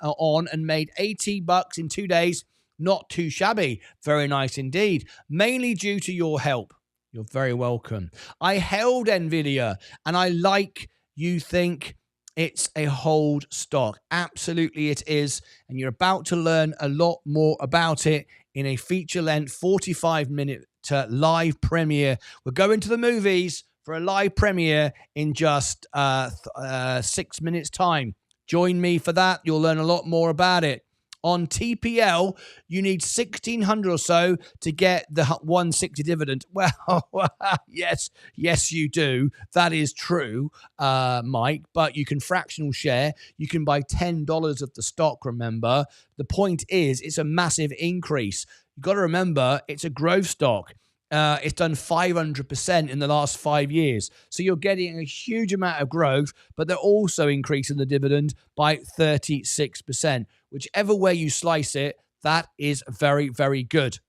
on and made $80 in 2 days. Not too shabby. Very nice indeed. Mainly due to your help. You're very welcome. I held NVIDIA and I like you think it's a hold stock. Absolutely it is. And you're about to learn a lot more about it in a feature-length 45-minute live premiere. We're going to the movies for a live premiere in just 6 minutes' time. Join me for that. You'll learn a lot more about it. On TPL, you need 1,600 or so to get the 160 dividend. Well, yes, you do. That is true, Mike. But you can fractional share. You can buy $10 of the stock, remember. The point is, it's a massive increase. You've got to remember, it's a growth stock. It's done 500% in the last 5 years. So you're getting a huge amount of growth, but they're also increasing the dividend by 36%. Whichever way you slice it, that is very, very good.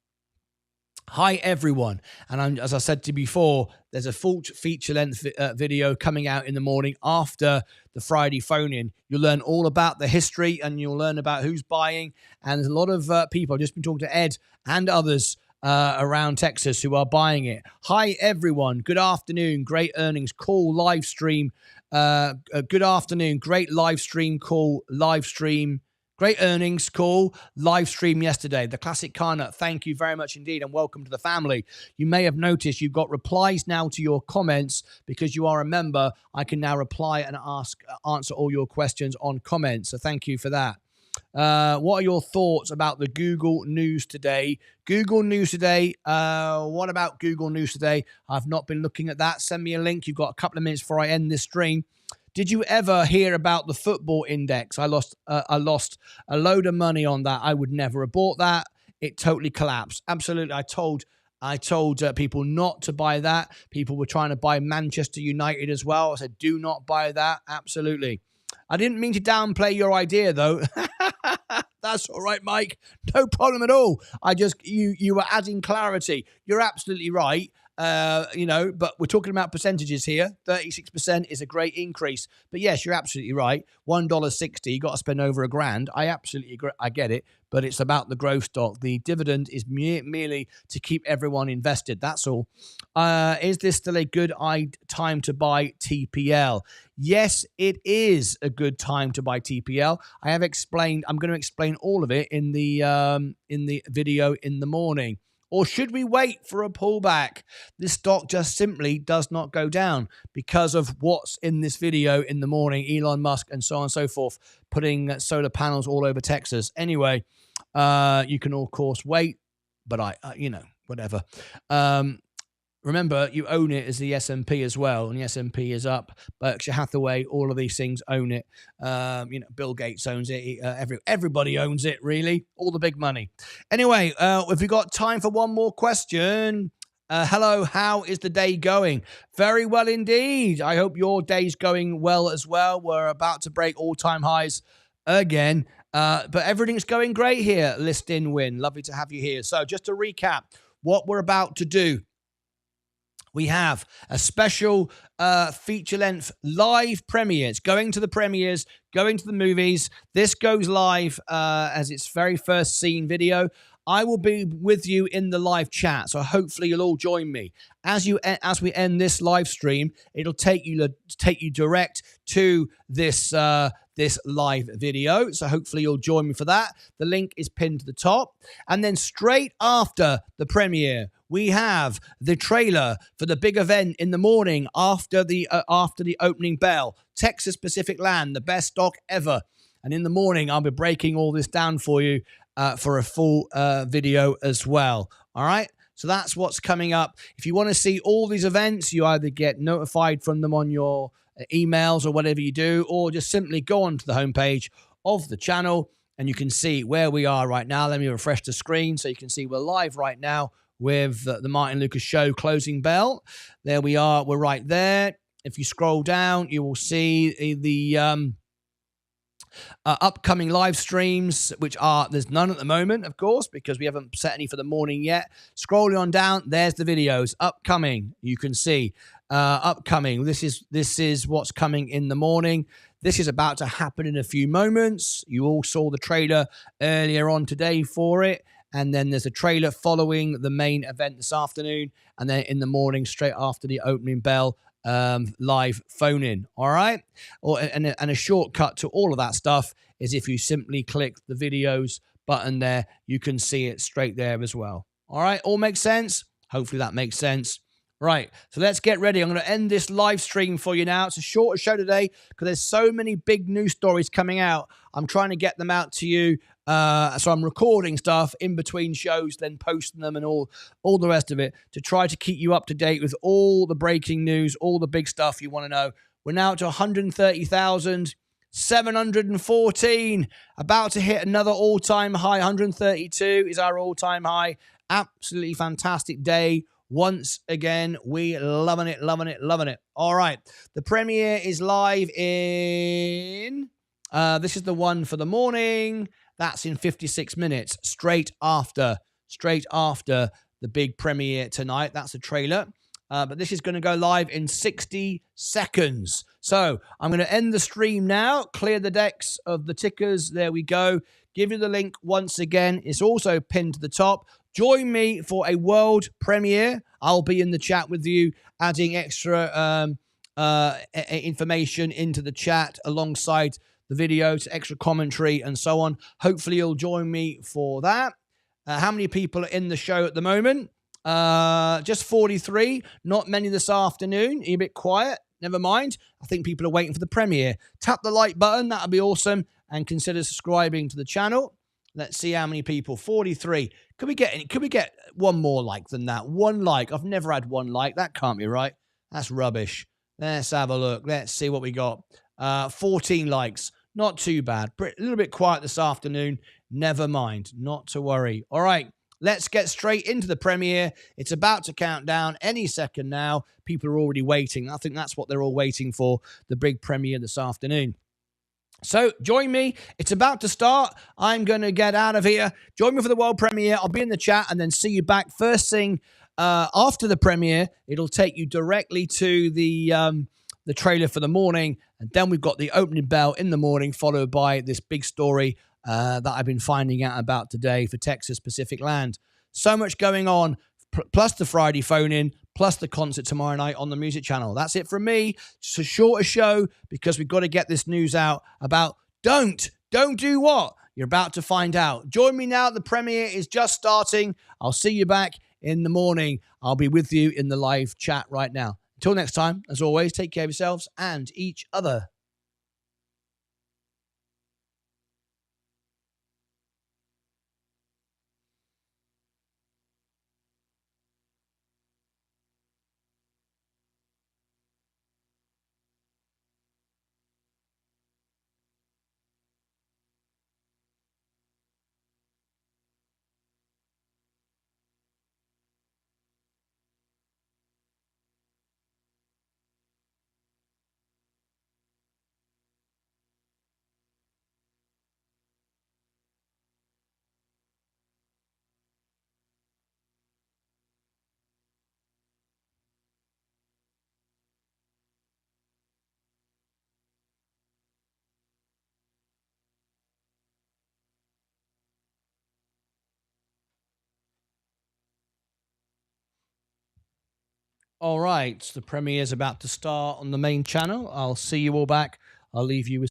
Hi, everyone. And as I said to you before, there's a full feature-length video coming out in the morning after the Friday phone-in. You'll learn all about the history and you'll learn about who's buying. And there's a lot of people. I've just been talking to Ed and others around Texas who are buying it. Hi, everyone. Good afternoon. Great earnings call live stream. Good afternoon. Great live stream call live stream. Great earnings call, live stream yesterday. The Classic Car Nut, thank you very much indeed, and welcome to the family. You may have noticed you've got replies now to your comments because you are a member. I can now reply and answer all your questions on comments, so thank you for that. What are your thoughts about the Google News today? Google News today. What about Google News today? I've not been looking at that. Send me a link. You've got a couple of minutes before I end this stream. Did you ever hear about the football index? I lost a load of money on that. I would never have bought that. It totally collapsed. Absolutely. I told people not to buy that. People were trying to buy Manchester United as well. I said, do not buy that. Absolutely. I didn't mean to downplay your idea, though. That's all right, Mike. No problem at all. You were adding clarity. You're absolutely right. But we're talking about percentages here. 36% is a great increase. But yes, you're absolutely right. $1.60, you got to spend over $1,000. I absolutely agree. I get it. But it's about the growth stock. The dividend is merely to keep everyone invested. That's all. Is this still a good time to buy TPL? Yes, it is a good time to buy TPL. I have explained. I'm going to explain all of it in the video in the morning. Or should we wait for a pullback? This stock just simply does not go down because of what's in this video in the morning. Elon Musk and so on and so forth, putting solar panels all over Texas. Anyway, you can of course wait, but whatever. Remember, you own it as the S&P as well, and the S&P is up. Berkshire Hathaway, all of these things own it. Bill Gates owns it. Everybody owns it, really. All the big money. Anyway, if we got time for one more question. Hello, how is the day going? Very well indeed. I hope your day's going well as well. We're about to break all-time highs again. But everything's going great here. List in win. Lovely to have you here. So just to recap what we're about to do. We have a special feature-length live premiere. It's going to the premieres, going to the movies. This goes live as its very first scene video. I will be with you in the live chat, so hopefully you'll all join me. As we end this live stream, it'll take you direct to this live video. So hopefully you'll join me for that. The link is pinned to the top. And then straight after the premiere, we have the trailer for the big event in the morning after the opening bell. Texas Pacific Land, the best stock ever. And in the morning, I'll be breaking all this down for you for a full video as well. All right? So that's what's coming up. If you want to see all these events, you either get notified from them on your emails or whatever you do, or just simply go onto the homepage of the channel and you can see where we are right now. Let me refresh the screen so you can see we're live right now with the Martyn Lucas Show closing bell. There we are. We're right there. If you scroll down, you will see the upcoming live streams, which there's none at the moment, of course, because we haven't set any for the morning yet. Scrolling on down, there's the videos upcoming. You can see upcoming. This is what's coming in the morning. This is about to happen in a few moments. You all saw the trailer earlier on today for it. And then there's a trailer following the main event this afternoon. And then in the morning, straight after the opening bell, live phone-in. All right? And a shortcut to all of that stuff is if you simply click the videos button there, you can see it straight there as well. All right? All makes sense? Hopefully that makes sense. Right, so let's get ready. I'm going to end this live stream for you now. It's a shorter show today because there's so many big news stories coming out. I'm trying to get them out to you. So I'm recording stuff in between shows, then posting them and all the rest of it to try to keep you up to date with all the breaking news, all the big stuff you want to know. We're now to 130,714. About to hit another all-time high. 132 is our all-time high. Absolutely fantastic day. Once again, we loving it. All right. The premiere is live in... this is the one for the morning. That's in 56 minutes, straight after the big premiere tonight. That's a trailer. But this is going to go live in 60 seconds. So I'm going to end the stream now, clear the decks of the tickers. There we go. Give you the link once again. It's also pinned to the top. Join me for a world premiere. I'll be in the chat with you, adding extra information into the chat alongside the videos, extra commentary, and so on. Hopefully, you'll join me for that. How many people are in the show at the moment? Just 43. Not many this afternoon. Are you a bit quiet? Never mind. I think people are waiting for the premiere. Tap the like button. That'll be awesome. And consider subscribing to the channel. Let's see how many people. 43. Could we get one more like than that? One like. I've never had one like. That can't be right. That's rubbish. Let's have a look. Let's see what we got. 14 likes. Not too bad. A little bit quiet this afternoon. Never mind. Not to worry. All right. Let's get straight into the premiere. It's about to count down any second now. People are already waiting. I think that's what they're all waiting for, the big premiere this afternoon. So join me. It's about to start. I'm going to get out of here. Join me for the world premiere. I'll be in the chat and then see you back first thing after the premiere. It'll take you directly to the trailer for the morning. And then we've got the opening bell in the morning, followed by this big story that I've been finding out about today for Texas Pacific Land. So much going on, plus the Friday phone-in, plus the concert tomorrow night on the music channel. That's it from me. Just a shorter show because we've got to get this news out about don't do what? You're about to find out. Join me now. The premiere is just starting. I'll see you back in the morning. I'll be with you in the live chat right now. Until next time, as always, take care of yourselves and each other. All right, the premiere is about to start on the main channel. I'll see you all back. I'll leave you with